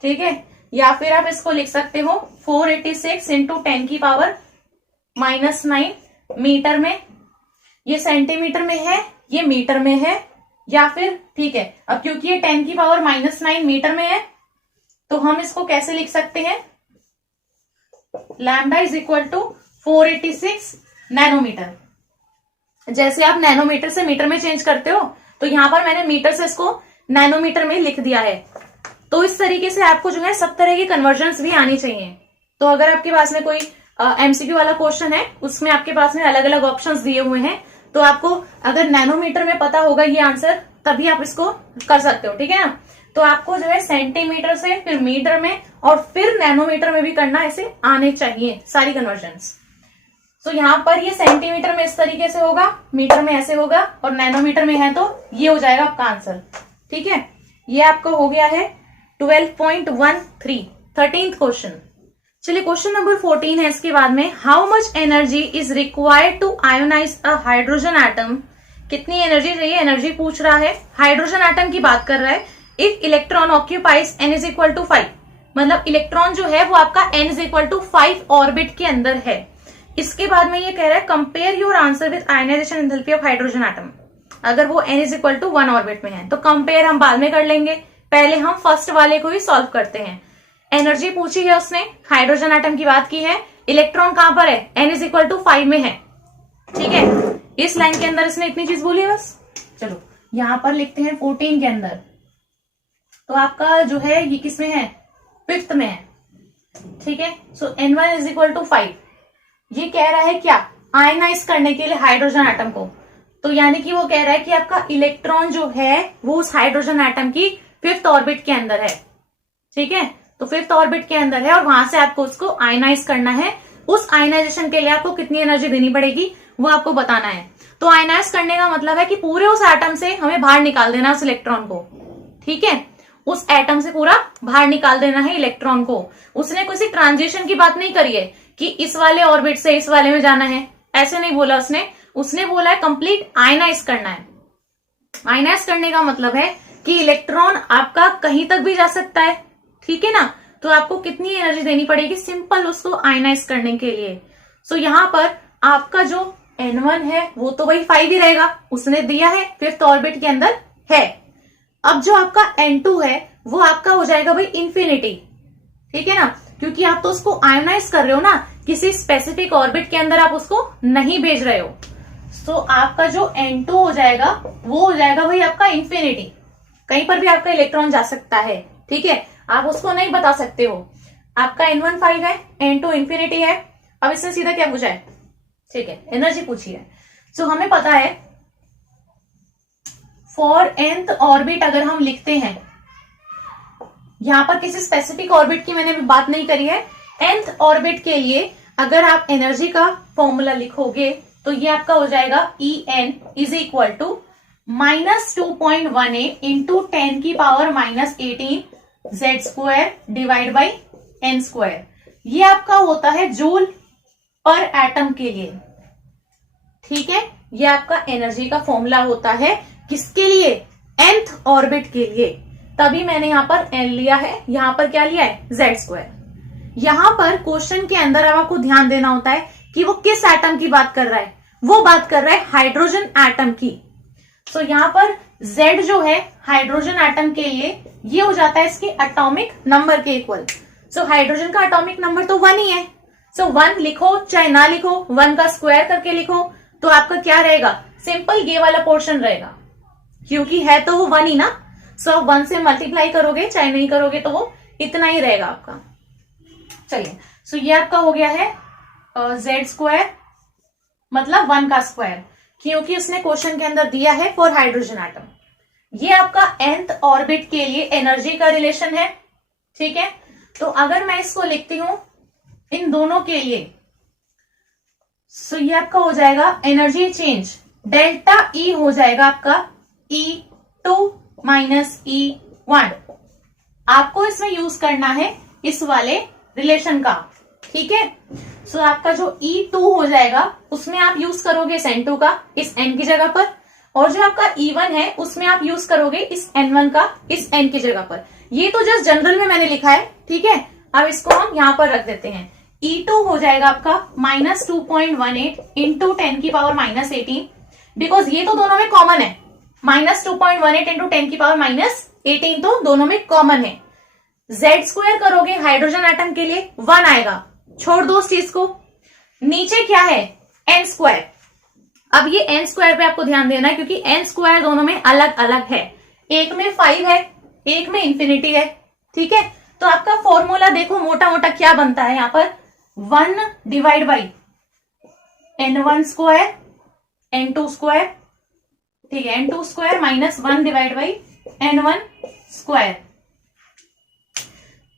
ठीक है। या फिर आप इसको लिख सकते हो 486 इंटू 10 की पावर -9 मीटर में, ये सेंटीमीटर में है, ये मीटर में है, या फिर ठीक है, अब क्योंकि ये 10 की पावर -9 मीटर में है तो हम इसको कैसे लिख सकते हैं, lambda is equal to 486 nanometre. जैसे आप नैनोमीटर से मीटर में चेंज करते हो, तो यहां पर मैंने मीटर से इसको नैनोमीटर में लिख दिया है। तो इस तरीके से आपको जो है सब तरह की कन्वर्जन्स भी आनी चाहिए। तो अगर आपके पास में कोई एमसीक्यू वाला क्वेश्चन है, उसमें आपके पास में अलग अलग ऑप्शंस दिए हुए हैं, तो आपको अगर नैनोमीटर में पता होगा ये आंसर, तभी आप इसको कर सकते हो, ठीक है ना। तो आपको जो है सेंटीमीटर से फिर मीटर में और फिर नैनोमीटर में भी करना, ऐसे आने चाहिए सारी कन्वर्जन्स। तो यहाँ पर ये सेंटीमीटर में इस तरीके से होगा, मीटर में ऐसे होगा, और नैनोमीटर में है तो ये हो जाएगा आपका आंसर, ठीक है। ये आपका हो गया है 12.13, 13th क्वेश्चन। चलिए क्वेश्चन नंबर 14 है इसके बाद में, how much energy is required to ionize a hydrogen atom. कितनी एनर्जी चाहिए, एनर्जी पूछ रहा है, हाइड्रोजन एटम की बात कर रहा है। If electron occupies n is equal to 5, मतलब इलेक्ट्रॉन जो है वो आपका n is equal to 5 orbit के अंदर है। इसके बाद में ये कह रहा है compare your answer with ionization enthalpy of hydrogen atom. अगर वो n is equal to 1 orbit में है तो कंपेयर हम बाद में कर लेंगे, पहले हम फर्स्ट वाले को ही सॉल्व करते हैं। एनर्जी पूछी है उसने, हाइड्रोजन एटम की बात की है, इलेक्ट्रॉन कहां पर है, n इज इक्वल टू 5 में है, ठीक है। इस लाइन के अंदर इसने इतनी चीज बोली है बस। चलो यहां पर लिखते हैं 14 के अंदर, तो आपका जो है ये किसमें है, 5th में है, ठीक है। सो N1 इज इक्वल टू 5। ये कह रहा है क्या, आयनाइज करने के लिए हाइड्रोजन एटम को, तो यानी कि वो कह रहा है कि आपका इलेक्ट्रॉन जो है वो उस हाइड्रोजन एटम की 5th ऑर्बिट के अंदर है, ठीक है। तो 5th ऑर्बिट के अंदर है और वहां से आपको उसको आयनाइज करना है। उस आयनाइजेशन के लिए आपको कितनी एनर्जी देनी पड़ेगी वो आपको बताना है। तो आयनाइज करने का मतलब है कि पूरे उस एटम से हमें बाहर निकाल देना उस इलेक्ट्रॉन को, ठीक है। उस एटम से पूरा बाहर निकाल देना है इलेक्ट्रॉन को। उसने किसी ट्रांजिशन की बात नहीं करी है कि इस वाले ऑर्बिट से इस वाले में जाना है, ऐसे नहीं बोला उसने बोला है कंप्लीट आयनाइज करना है। आयनाइज करने का मतलब है कि इलेक्ट्रॉन आपका कहीं तक भी जा सकता है, ठीक है ना। तो आपको कितनी एनर्जी देनी पड़ेगी सिंपल उसको आयनाइज करने के लिए। सो यहां पर आपका जो N1 है वो तो वही 5 ही रहेगा, उसने दिया है 5th ऑर्बिट के अंदर है। अब जो आपका N2 है वो आपका हो जाएगा भाई इंफिनिटी, ठीक है ना, क्योंकि आप तो उसको आयनाइज कर रहे हो ना, किसी स्पेसिफिक ऑर्बिट के अंदर आप उसको नहीं भेज रहे हो। सो आपका जो N2 हो जाएगा वो हो जाएगा भाई आपका इंफिनिटी। कहीं पर भी आपका इलेक्ट्रॉन जा सकता है, ठीक है, आप उसको नहीं बता सकते हो। आपका N1 5 है, N2 इंफिनिटी है। अब इससे सीधा क्या पूछा है, ठीक है, एनर्जी पूछी है। सो हमें पता है फॉर nth ऑर्बिट अगर हम लिखते हैं, यहां पर किसी स्पेसिफिक ऑर्बिट की मैंने अभी बात नहीं करी है। nth ऑर्बिट के लिए अगर आप एनर्जी का फॉर्मूला लिखोगे तो ये आपका हो जाएगा En is equal to -2.18 into 10 की power -18 Z² divide by n²। ये आपका होता है जूल पर एटम के लिए, ठीक है। ये आपका एनर्जी का फॉर्मूला होता है किसके लिए, nth ऑर्बिट के लिए। तभी मैंने यहां पर n लिया है, यहां पर क्या लिया है, Z²। यहां पर क्वेश्चन के अंदर अब आपको ध्यान देना होता है कि वो किस एटम की बात कर रहा है, वो बात कर रहा है हाइड्रोजन एटम की। तो यहाँ पर Z जो है हाइड्रोजन एटम के लिए ये हो जाता है इसके एटॉमिक नंबर के इक्वल। सो हाइड्रोजन का एटॉमिक नंबर तो 1 ही है। सो 1 लिखो चाहे ना लिखो, 1 का स्क्वायर करके लिखो तो आपका क्या रहेगा, सिंपल ये वाला पोर्शन रहेगा, क्योंकि है तो वो 1 ही ना। सो 1 से मल्टीप्लाई करोगे चाहे नहीं करोगे तो वो इतना ही रहेगा आपका। चलिए, सो ये आपका हो गया है Z² मतलब 1 का स्क्वायर, क्योंकि उसने क्वेश्चन के अंदर दिया है फॉर हाइड्रोजन एटम। ये आपका nth ऑर्बिट के लिए एनर्जी का रिलेशन है, ठीक है। तो अगर मैं इसको लिखती हूं इन दोनों के लिए, सो ये आपका हो जाएगा एनर्जी चेंज डेल्टा E हो जाएगा आपका E2 माइनस E1। आपको इसमें यूज करना है इस वाले रिलेशन का, ठीक है। सो आपका जो E2 हो जाएगा उसमें आप यूज करोगे इस N2 का इस N की जगह पर, और जो आपका E1 है उसमें आप यूज करोगे इस N1 का इस N की जगह पर। ये तो जस्ट जनरल में मैंने लिखा है, ठीक है। अब इसको हम यहां पर रख देते हैं। E2 हो जाएगा आपका -2.18 इंटू 10 की पावर -18, बिकॉज ये तो दोनों में कॉमन है। -2.18 इंटू 10 की पावर -18 तो दोनों में कॉमन है। Z² करोगे हाइड्रोजन एटम के लिए 1 आएगा, छोड़ दो उस चीज को। नीचे क्या है, n²। अब ये n² पे आपको ध्यान देना है, क्योंकि n² दोनों में अलग अलग है। एक में 5 है, एक में इंफिनिटी है, ठीक है। तो आपका फॉर्मूला देखो मोटा मोटा क्या बनता है यहाँ पर, 1 डिवाइड बाई n1² n2², ठीक है, n2² minus 1 divide by n1²।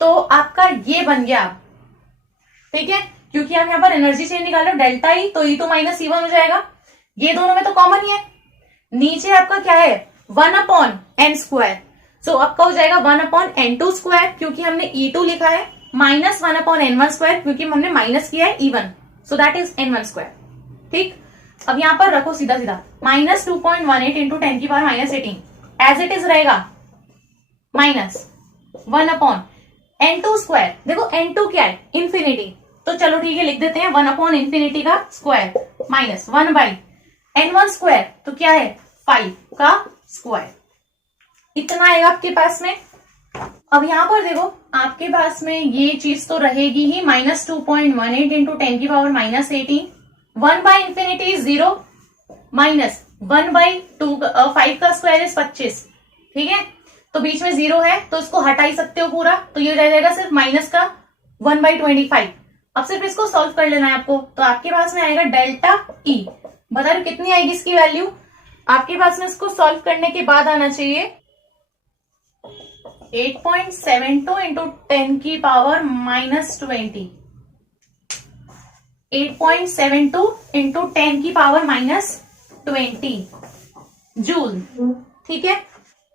तो आपका ये बन गया, ठीक है, क्योंकि आप यहाँ पर एनर्जी चेंज निकाल रहे हो डेल्टा ई, तो E2 माइनस E1 हो जाएगा। ये दोनों में तो कॉमन ही है। नीचे आपका क्या है, 1/n²। सो आपका हो जाएगा 1/n2², क्योंकि हमने E2 लिखा है, माइनस 1/n1², क्योंकि हमने माइनस किया है E1, so that is n1²। ठीक, अब यहां पर रखो सीधा सीधा -2.18 इंटू 10 की पावर -18 एज इट इज रहेगा, माइनस 1/n2²। देखो n2 क्या है, इंफिनिटी, तो चलो ठीक है लिख देते हैं 1/इंफिनिटी का स्क्वायर माइनस 1/n1², तो क्या है 5 का स्क्वायर। इतना आएगा आपके पास में। अब यहां पर देखो आपके पास में ये चीज तो रहेगी ही, -2.18 इंटू 10 की पावर -18, 1/इंफिनिटी 0 माइनस 1/2, 5 का स्क्वायर इज 25, ठीक है। तो बीच में 0 है तो इसको हटा ही सकते हो पूरा, तो ये रह जाएगा सिर्फ माइनस का 1/25। अब सिर्फ इसको सॉल्व कर लेना है आपको, तो आपके पास में आएगा डेल्टा ई। बता रही कितनी आएगी इसकी वैल्यू, आपके पास में इसको सॉल्व करने के बाद आना चाहिए 8.72 इंटू 10 की पावर -20। 8.72 इंटू 10 की पावर -20 जूल। ठीक है,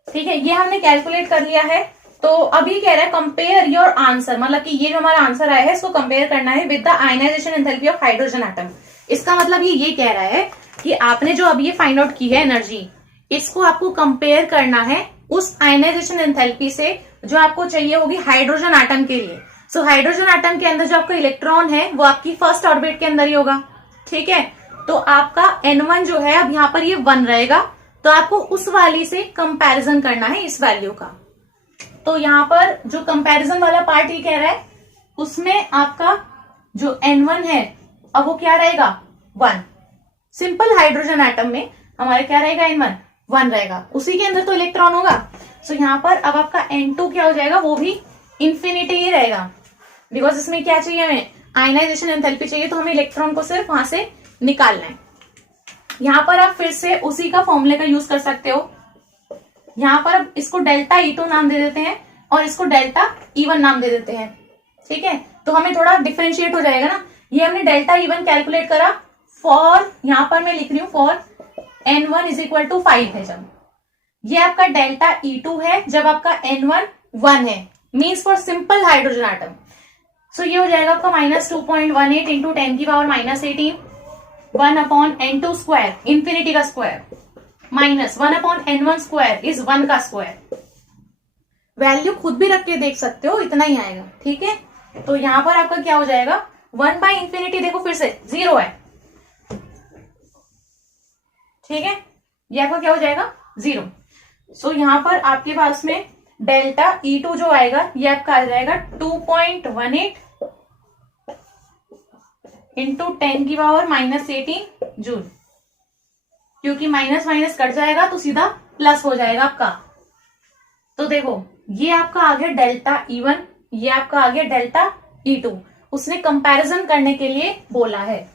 ठीक है, ये हमने कैलकुलेट कर लिया है। तो अभी कह रहा है कंपेयर योर आंसर, मतलब कि ये जो हमारा आंसर आया है इसको कंपेयर करना है with the ionization enthalpy of hydrogen atom. इसका मतलब ये कह रहा है कि आपने जो अभी ये फाइंड आउट की है एनर्जी, इसको आपको कंपेयर करना है उस आयनाइजेशन एंथैल्पी से जो आपको चाहिए होगी हाइड्रोजन एटम के लिए। सो हाइड्रोजन एटम के अंदर जो आपका इलेक्ट्रॉन है वो आपकी फर्स्ट ऑर्बिट के अंदर ही होगा। ठीक है, तो आपका N1 जो है अब यहाँ पर ये 1 रहेगा, तो आपको उस वाली से कंपैरिजन करना है इस वैल्यू का। तो यहाँ पर जो कंपैरिजन वाला पार्ट ही कह रहा है उसमें आपका जो N1 है अब वो क्या रहेगा 1। सिंपल हाइड्रोजन एटम में हमारे क्या रहेगा N1 1 रहेगा, उसी के अंदर तो इलेक्ट्रॉन होगा। सो यहाँ पर अब आपका N2 क्या हो जाएगा, वो भी इंफिनिटी ही रहेगा, बिकॉज इसमें क्या चाहिए हमें आयनाइजेशन एंथैल्पी चाहिए, तो हमें इलेक्ट्रॉन को सिर्फ वहां से निकालना है। यहां पर आप फिर से उसी का फॉर्मूले का यूज कर सकते हो। यहां पर अब इसको डेल्टा E2 नाम दे देते हैं और इसको डेल्टा E1 नाम दे देते हैं। ठीक है, तो हमें थोड़ा डिफरेंशिएट हो जाएगा ना। ये हमने डेल्टा E1 कैलकुलेट करा फॉर, यहां पर मैं लिख रही हूं फॉर N1 = 5 है जब। ये आपका डेल्टा E2 है जब आपका N1 1 है, means for simple hydrogen atom. So ये हो जाएगा आपका -2.18 इंटू 10 की पावर -18 1/N2 स्क्वायर, इंफिनिटी का square, minus 1/N1 square is 1 का स्क्वायर। वैल्यू खुद भी रख के देख सकते हो, इतना ही आएगा। ठीक है, तो यहां पर आपका क्या हो जाएगा 1/इंफिनिटी, देखो फिर से 0 है। ठीक है, ये आपका क्या हो जाएगा 0। सो यहां पर आपके पास में डेल्टा E2 जो आएगा ये आपका आ जाएगा 2.18 इंटू 10 की पावर -18 जूल, क्योंकि माइनस माइनस कट जाएगा तो सीधा प्लस हो जाएगा आपका। तो देखो ये आपका आ गया डेल्टा E1, ये आपका आ गया डेल्टा E2। उसने कंपैरिजन करने के लिए बोला है।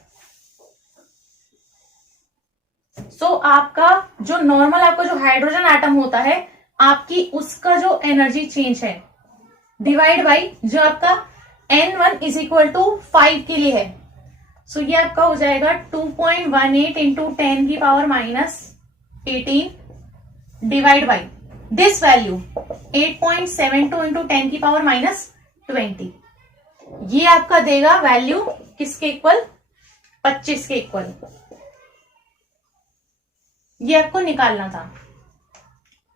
सो आपका जो नॉर्मल आपका जो हाइड्रोजन एटम होता है, आपकी उसका जो एनर्जी चेंज है डिवाइड बाई जो आपका N1 = 5 के लिए है। सो ये आपका हो जाएगा 2.18 इंटू 10 की power -18 divide by this value 8.72 into 10 की पावर -20। ये आपका देगा वैल्यू किसके इक्वल, 25 के इक्वल। ये आपको निकालना था।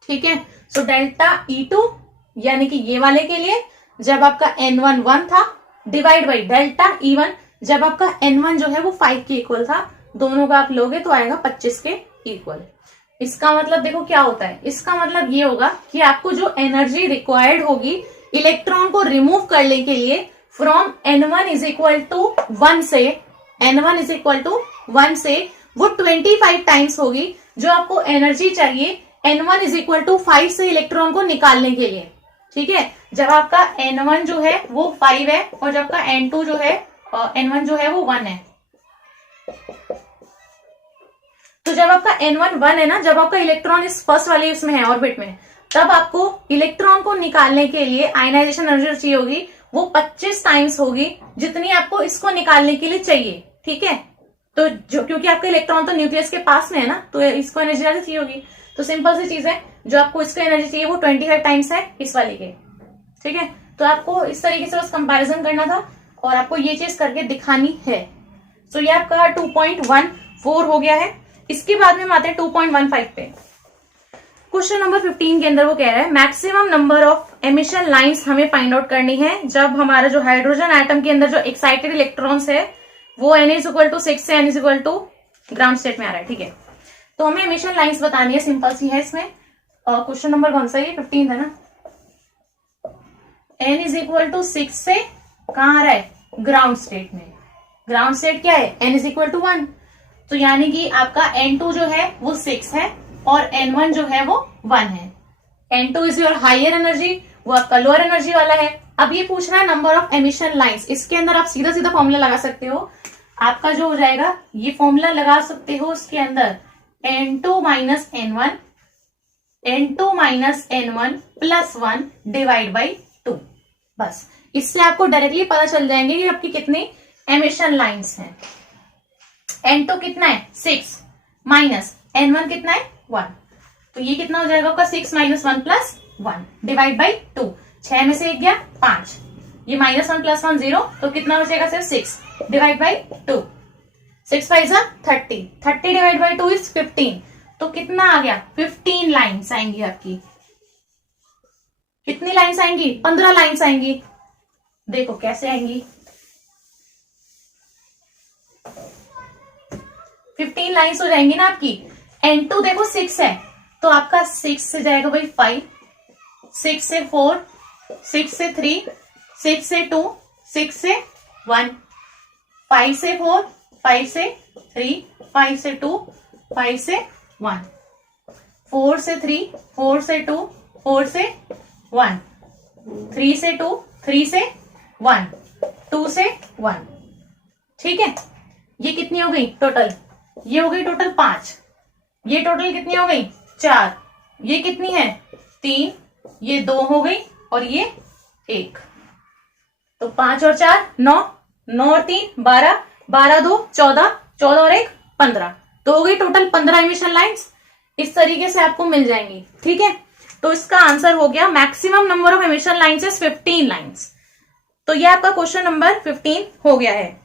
ठीक है, सो डेल्टा E2 यानी कि ये वाले के लिए जब आपका N1 1 था डिवाइड बाई डेल्टा E1 जब आपका N1 जो है वो 5 के इक्वल था, दोनों का आप लोगे तो आएगा 25 के इक्वल। इसका मतलब देखो क्या होता है, इसका मतलब ये होगा कि आपको जो एनर्जी रिक्वायर्ड होगी इलेक्ट्रॉन को रिमूव करने के लिए फ्रॉम N1 = 1 से, N1 = 1 से वो 25 टाइम्स होगी जो आपको एनर्जी चाहिए N1 = 5 से इलेक्ट्रॉन को निकालने के लिए। ठीक है, जब आपका N1 जो है वो 5 है और जब आपका N2 जो है N1 जो है वो 1 है। तो जब आपका N1 1 है ना, जब आपका इलेक्ट्रॉन इस फर्स्ट वाले उसमें है ऑर्बिट में, तब आपको इलेक्ट्रॉन को निकालने के लिए आयनाइजेशन एनर्जी चाहिए होगी वो 25 टाइम्स होगी जितनी आपको इसको निकालने के लिए चाहिए। ठीक है, तो जो क्योंकि आपका इलेक्ट्रॉन तो न्यूक्लियस के पास में है ना, तो इसको एनर्जी ज्यादा चाहिए होगी। तो सिंपल सी चीज है, जो आपको इसको एनर्जी चाहिए वो 25 टाइम्स है इस वाली के। ठीक है, तो आपको इस तरीके से बस कंपैरिजन करना था और आपको ये चीज करके दिखानी है। तो ये आपका 2.14 हो गया है। इसके बाद में हम आते हैं 2.15 पे। क्वेश्चन नंबर 15 के अंदर वो कह रहा है maximum number of emission lines हमें फाइंड आउट करनी है जब हमारा जो हाइड्रोजन एटम के अंदर जो एक्साइटेड इलेक्ट्रॉन्स है वो Na = 6 से N = ग्राउंड स्टेट में आ रहा है। ठीक है, तो हमें एमिशन लाइंस बतानी है, सिंपल सी है। इसमें क्वेश्चन नंबर कौन सा है, 15 है ना। N = 6 से कहां आ रहा है, ग्राउंड स्टेट में। ग्राउंड स्टेट क्या है, N = 1, तो यानी कि आपका N2 जो है वो 6 है और N1 जो है वो 1 है। N2 is your higher energy, वो आपका लोअर एनर्जी वाला है। अब ये पूछ रहा है नंबर ऑफ एमिशन लाइंस। इसके अंदर आप सीधा सीधा फॉर्मूला लगा सकते हो। आपका जो हो जाएगा, ये फॉर्मूला लगा सकते हो उसके अंदर N2 minus N1, N2 minus N1 plus 1 divide by 2। बस इससे आपको डायरेक्टली पता चल जाएंगे कि आपकी कितनी एमिशन लाइंस हैं। N2 कितना है 6 माइनस N1 कितना है 1, तो ये कितना हो जाएगा आपका 6 माइनस 1 प्लस 1 डिवाइड बाई 2। 6 में से 1 गया 5, ये माइनस 1 प्लस 1 0, तो कितना हो जाएगा सिर्फ 6 डिवाइड बाई 2। 6 5 जा 30, 30 डिवाइड बाई 2 इज 15, तो कितना आ गया 15 लाइन्स आएंगी आपकी। कितनी लाइन्स आएंगी 15 लाइन्स आएंगी। देखो कैसे आएंगी, 15 लाइन्स हो जाएंगी ना आपकी। N2 देखो 6 है, तो आपका 6 से जाएगा भाई 5, 6 से 4, 6 से 3, 6 से 2, 6 से 1, 5 से 4, 5 से 3, 5 से 2, 5 से 1, 4 से 3, 4 से 2, 4 से 1, 3 से 2, 3 से 1, 2 से 1। ठीक है, ये कितनी हो गई टोटल, ये हो गई टोटल 5, ये टोटल कितनी हो गई 4, ये कितनी है 3, ये 2 हो गई और ये 1, तो 5 और 4 9, 9 और 3 12, 12 2 14, 14 और 1 15, तो हो गई टोटल 15 एमिशन लाइंस। इस तरीके से आपको मिल जाएंगी। ठीक है, तो इसका आंसर हो गया maximum number of emission lines is 15 lines. तो ये आपका क्वेश्चन नंबर 15 हो गया है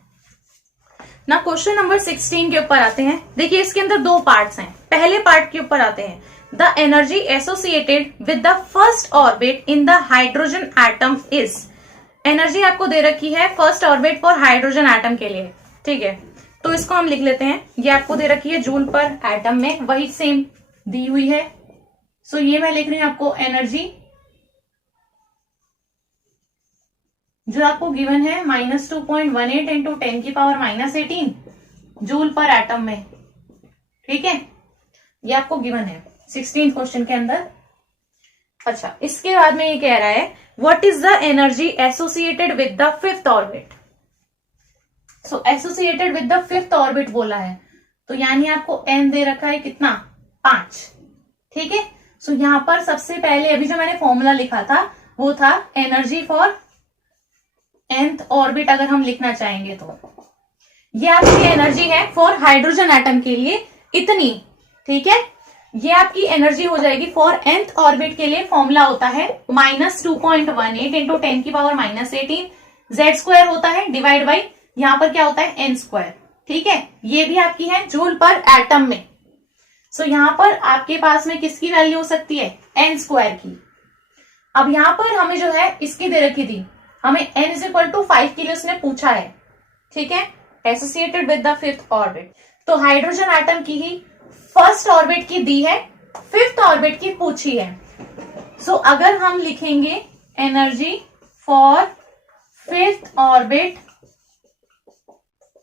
ना। क्वेश्चन नंबर 16 के ऊपर आते हैं। देखिए इसके अंदर 2 पार्ट्स हैं। पहले पार्ट के ऊपर आते हैं, the energy associated with the first orbit in the hydrogen atom is. Energy आपको दे रखी है first orbit for hydrogen atom के लिए। ठीक है, तो इसको हम लिख लेते हैं। ये आपको दे रखी है जूल पर एटम में, वही सेम दी हुई है। सो ये मैं लिख रही हूं आपको एनर्जी जो आपको गिवन है -2.18 इंटू 10 की पावर -18 जूल पर एटम में। ठीक है, ये आपको गिवन है 16th क्वेश्चन के अंदर। अच्छा, इसके बाद में ये कह रहा है what is the energy associated with the fifth orbit. So associated with the fifth orbit बोला है, तो यानी आपको एन दे रखा है कितना 5। ठीक है, सो यहां पर सबसे पहले अभी जो मैंने फॉर्मूला लिखा था वो था एनर्जी फॉर nth ऑर्बिट। अगर हम लिखना चाहेंगे तो ये आपकी एनर्जी है फॉर हाइड्रोजन एटम के लिए इतनी। ठीक है, ये आपकी एनर्जी हो जाएगी फॉर nth ऑर्बिट के लिए। फॉर्मूला होता है -2.18 इंटू 10 की पावर -18, z² होता है डिवाइड बाई यहां पर क्या होता है n²। ठीक है, ये भी आपकी है जूल पर एटम में। सो यहां पर आपके पास में किसकी वैल्यू हो सकती है n² की। अब यहां पर हमें जो है इसकी दे रखी थी, हमें n = 5 के लिए उसने पूछा है। ठीक है, associated with the fifth orbit, तो हाइड्रोजन एटम की ही फर्स्ट ऑर्बिट की दी है, फिफ्थ ऑर्बिट की पूछी है। सो अगर हम लिखेंगे energy for fifth orbit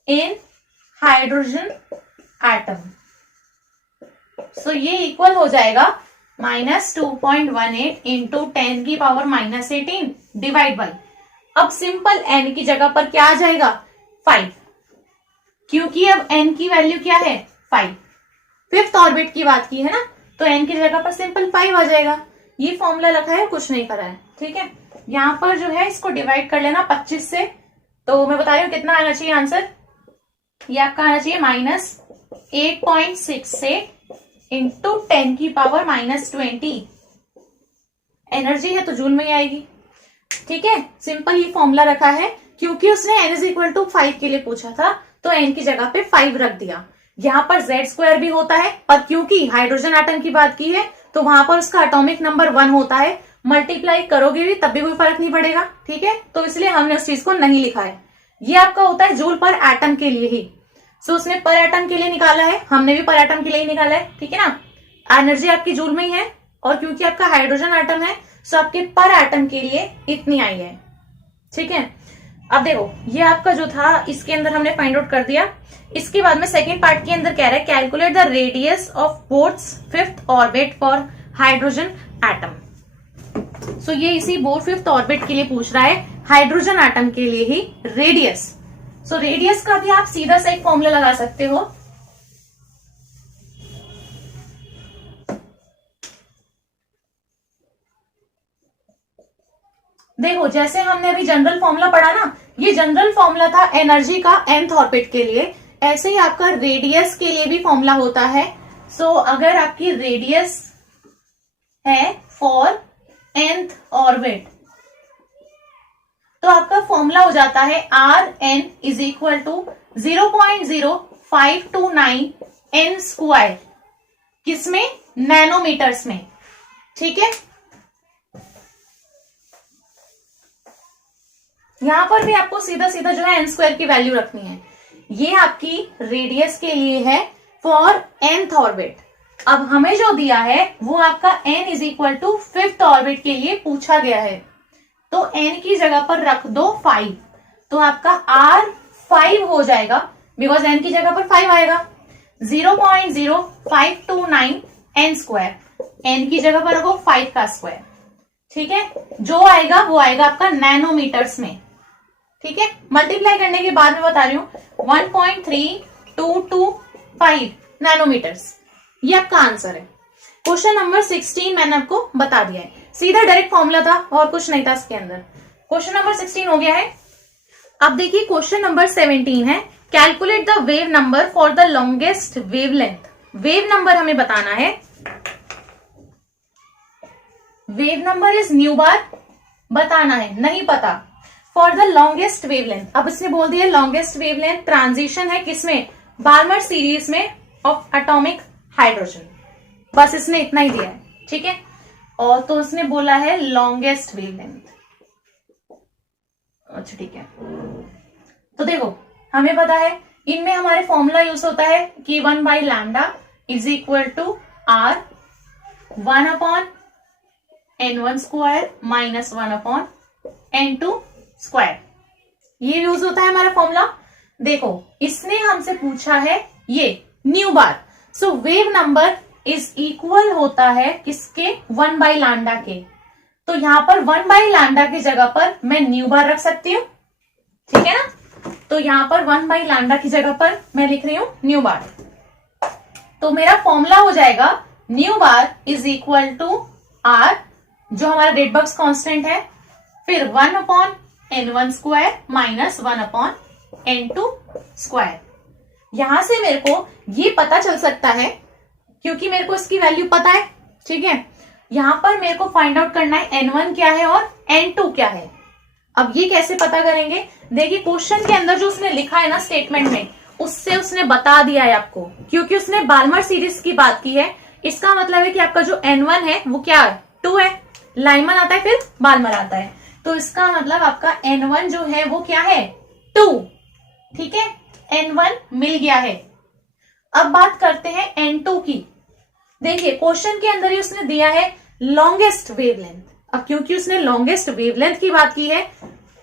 in hydrogen atom, so ये इक्वल हो जाएगा -2.18 इंटू 10 की पावर -18 डिवाइड बाई, अब सिंपल n की जगह पर क्या आ जाएगा 5, क्योंकि अब n की वैल्यू क्या है 5, फिफ्थ ऑर्बिट की बात की है ना, तो n की जगह पर सिंपल 5 आ जाएगा। ये फॉर्मूला रखा है, कुछ नहीं करा है। ठीक है, यहां पर जो है इसको डिवाइड कर लेना 25 से, तो मैं बता रही हूं कितना आना चाहिए आंसर। ये आपका आना चाहिए -8.68 इंटू 10 की पावर -20। एनर्जी है तो जूल में ही आएगी। ठीक है, सिंपल ये फॉर्मूला रखा है, क्योंकि उसने n = 5 के लिए पूछा था तो n की जगह पे 5 रख दिया। यहाँ पर z² भी होता है, पर क्योंकि हाइड्रोजन एटम की बात की है तो वहां पर उसका एटॉमिक नंबर 1 होता है, मल्टीप्लाई करोगे भी तब भी कोई फर्क नहीं पड़ेगा। ठीक है, तो इसलिए हमने उस चीज को नहीं लिखा है। ये आपका होता है जूल पर एटम के लिए ही। सो उसने पर एटम के लिए निकाला है, हमने भी पर एटम के लिए ही निकाला है। ठीक है ना, एनर्जी आपकी जूल में ही है, और क्योंकि आपका हाइड्रोजन एटम है सो आपके पर एटम के लिए इतनी आई है। ठीक है, अब देखो ये आपका जो था इसके अंदर हमने फाइंड आउट कर दिया। इसके बाद में सेकेंड पार्ट के अंदर कह रहा है calculate the radius of Bohr's fifth orbit for hydrogen atom. So ये इसी बोर फिफ्थ ऑर्बिट के लिए पूछ रहा है, हाइड्रोजन एटम के लिए ही रेडियस। सो रेडियस का भी आप सीधा सा एक फॉर्मूला लगा सकते हो। देखो जैसे हमने अभी जनरल फॉर्मूला पढ़ा ना, ये जनरल फॉर्मूला था एनर्जी का nth ऑर्बिट के लिए, ऐसे ही आपका रेडियस के लिए भी फॉर्मूला होता है। सो अगर आपकी रेडियस है फॉर nth ऑर्बिट तो आपका फॉर्मूला हो जाता है Rn is equal to 0.0529 n square, किसमें, नैनोमीटर्स में। ठीक है, यहां पर भी आपको सीधा सीधा जो है n स्क्वायर की वैल्यू रखनी है। ये आपकी रेडियस के लिए है फॉर nth ऑर्बिट। अब हमें जो दिया है वो आपका n is equal to fifth orbit के लिए पूछा गया है, तो n की जगह पर रख दो 5, तो आपका r 5 हो जाएगा, बिकॉज n की जगह पर 5 आएगा। 0.0529 n स्क्वायर, n की जगह पर रखो 5 का स्क्वायर। ठीक है, जो आएगा वो आएगा आपका नैनोमीटर्स में। ठीक है, मल्टीप्लाई करने के बाद में बता रही हूं 1.3225 नैनोमीटर्स, ये आपका आंसर है। क्वेश्चन नंबर 16 मैंने आपको बता दिया है, सीधा डायरेक्ट फॉर्मूला था और कुछ नहीं था इसके अंदर। क्वेश्चन नंबर 16 हो गया है। अब देखिए क्वेश्चन नंबर 17 है, calculate the wave number for the longest wavelength. Wave number हमें बताना है, वेव नंबर इज न्यू बार बताना है, नहीं पता। फॉर द लॉन्गेस्ट वेवलेंथ, अब इसने बोल दिया लॉन्गेस्ट वेवलेंथ ट्रांजिशन है किसमें, बार्मर सीरीज में ऑफ एटॉमिक हाइड्रोजन, बस इसने इतना ही दिया है। ठीक है, और तो उसने बोला है लॉन्गेस्ट वेवलेंथ। अच्छा ठीक है, तो देखो हमें पता है इनमें हमारे फॉर्मूला यूज होता है कि 1/λ is equal to r 1/n1 square minus 1/n2 square, ये यूज होता है हमारा फॉर्मूला। देखो इसने हमसे पूछा है ये new bar, so wave number is equal होता है किसके, 1/λ के। तो यहां पर 1/λ की जगह पर मैं न्यू बार रख सकती हूं। ठीक है ना, तो यहां पर 1/λ की जगह पर मैं लिख रही हूं न्यू बार, तो मेरा फॉर्मूला हो जाएगा nu bar is equal to r, जो हमारा रेडबर्ग्स कांस्टेंट है, फिर 1/n1 square minus 1/n2 square. यहां से मेरे को ये पता चल सकता है क्योंकि मेरे को इसकी वैल्यू पता है। ठीक है, यहां पर मेरे को फाइंड आउट करना है n1 क्या है और n2 क्या है। अब ये कैसे पता करेंगे, देखिए क्वेश्चन के अंदर जो उसने लिखा है ना स्टेटमेंट में, उससे उसने बता दिया है आपको, क्योंकि उसने बार्मर सीरीज की बात की है। इसका मतलब है कि आपका जो n1 है वो क्या है, 2 है। लाइमन आता है फिर बार्मर आता है, तो इसका मतलब आपका n1 जो है वो क्या है, 2। ठीक है, n1 मिल गया है। अब बात करते हैं n2 की। देखिए क्वेश्चन के अंदर ही उसने दिया है लॉन्गेस्ट वेवलेंथ। अब क्योंकि उसने लॉन्गेस्ट वेवलेंथ की बात की है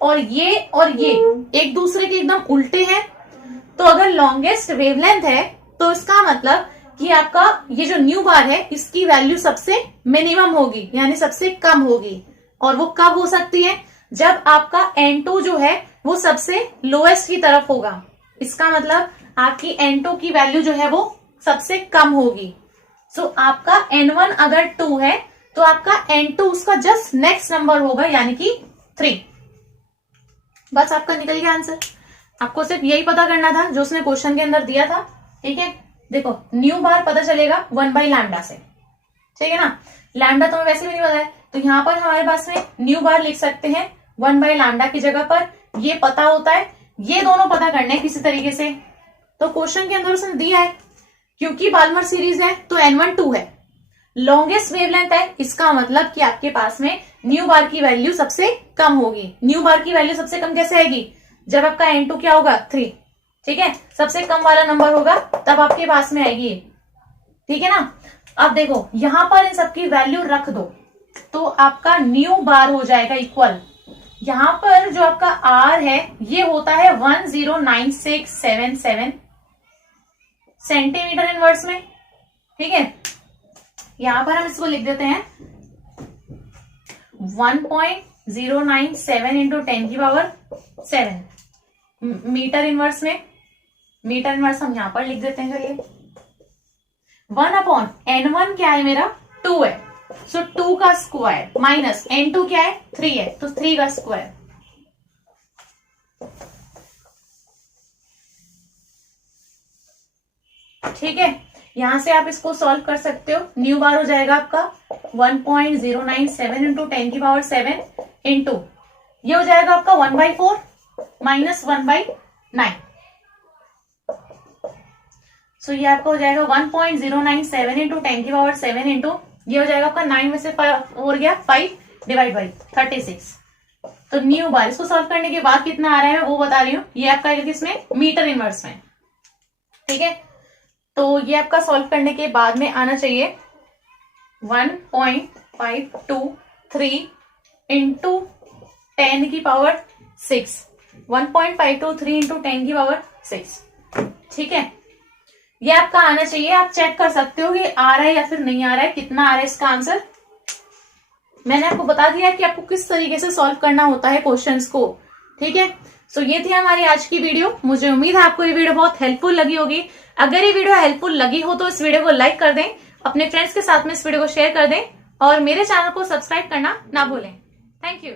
और ये एक दूसरे के एकदम उल्टे हैं, तो अगर लॉन्गेस्ट वेवलेंथ है तो इसका मतलब कि आपका ये जो न्यू बार है इसकी वैल्यू सबसे मिनिमम होगी, यानी सबसे कम होगी। और वो कब हो सकती है, जब आपका n2 जो है वो सबसे लोएस्ट की तरफ होगा। इसका मतलब आपकी n2 की वैल्यू जो है वो सबसे कम होगी। सो आपका n1 अगर 2 है तो आपका n2 उसका जस्ट नेक्स्ट नंबर होगा, यानी कि 3। बस आपका निकल गया आंसर। आपको सिर्फ यही पता करना था जो उसने क्वेश्चन के अंदर दिया था। ठीक है, देखो न्यू बार पता चलेगा 1/λ से। ठीक है ना, लैम्डा तो वैसे भी नहीं पता है, तो यहां पर हमारे पास में न्यू बार लिख सकते हैं 1/λ की जगह पर। ये पता होता है, ये दोनों पता करने हैं किसी तरीके से। तो क्वेश्चन के अंदर उसने दिया है क्योंकि बाल्मर सीरीज है तो n1 2 है, लॉन्गेस्ट वेवलेंथ है, इसका मतलब कि आपके पास में न्यू बार की वैल्यू सबसे कम होगी। न्यू बार की वैल्यू सबसे कम कैसे आएगी, जब आपका n2 क्या होगा, 3। ठीक है, सबसे कम वाला नंबर होगा तब आपके पास में आएगी। ठीक है ना, अब देखो यहां पर इन सबकी वैल्यू रख दो तो आपका न्यू बार हो जाएगा इक्वल, यहां पर जो आपका r है ये होता है 109677 सेंटीमीटर इनवर्स में। ठीक है, यहां पर हम इसको लिख देते हैं 1.097 इंटू 10 की पावर 7 मीटर इनवर्स में, मीटर इनवर्स हम यहां पर लिख देते हैं। चलिए 1/n1 क्या है मेरा 2 है, सो 2 का स्क्वायर माइनस n2 क्या है 3 है, तो 3 का स्क्वायर। ठीक है, यहां से आप इसको सॉल्व कर सकते हो। न्यू बार हो जाएगा आपका 1.097 इंटू 10 की पावर 7 इंटू ये हो जाएगा आपका 1/4 माइनस 1/9। सो ये आपका हो जाएगा 1.097 इंटू 10 की पावर 7 इंटू ये हो जाएगा आपका 9 में से 4 गया 5 डिवाइड बाई 36। तो न्यू बार इसको सॉल्व करने के बाद कितना आ रहा है वो बता रही हूँ। ये आपका किसमें मीटर इनवर्स में। ठीक है, तो ये आपका सॉल्व करने के बाद में आना चाहिए 1.523 इंटू 10 की पावर 6, 1.523 इंटू 10 की पावर 6। ठीक है, ये आपका आना चाहिए। आप चेक कर सकते हो कि आ रहा है या फिर नहीं आ रहा है, कितना आ रहा है इसका आंसर। मैंने आपको बता दिया कि आपको किस तरीके से सॉल्व करना होता है क्वेश्चंस को। ठीक है, सो ये थी हमारी आज की वीडियो। मुझे उम्मीद है आपको ये वीडियो बहुत हेल्पफुल लगी होगी। अगर ये वीडियो हेल्पफुल लगी हो तो इस वीडियो को लाइक कर दें, अपने फ्रेंड्स के साथ में इस वीडियो को शेयर कर दें और मेरे चैनल को सब्सक्राइब करना ना भूलें। Thank you.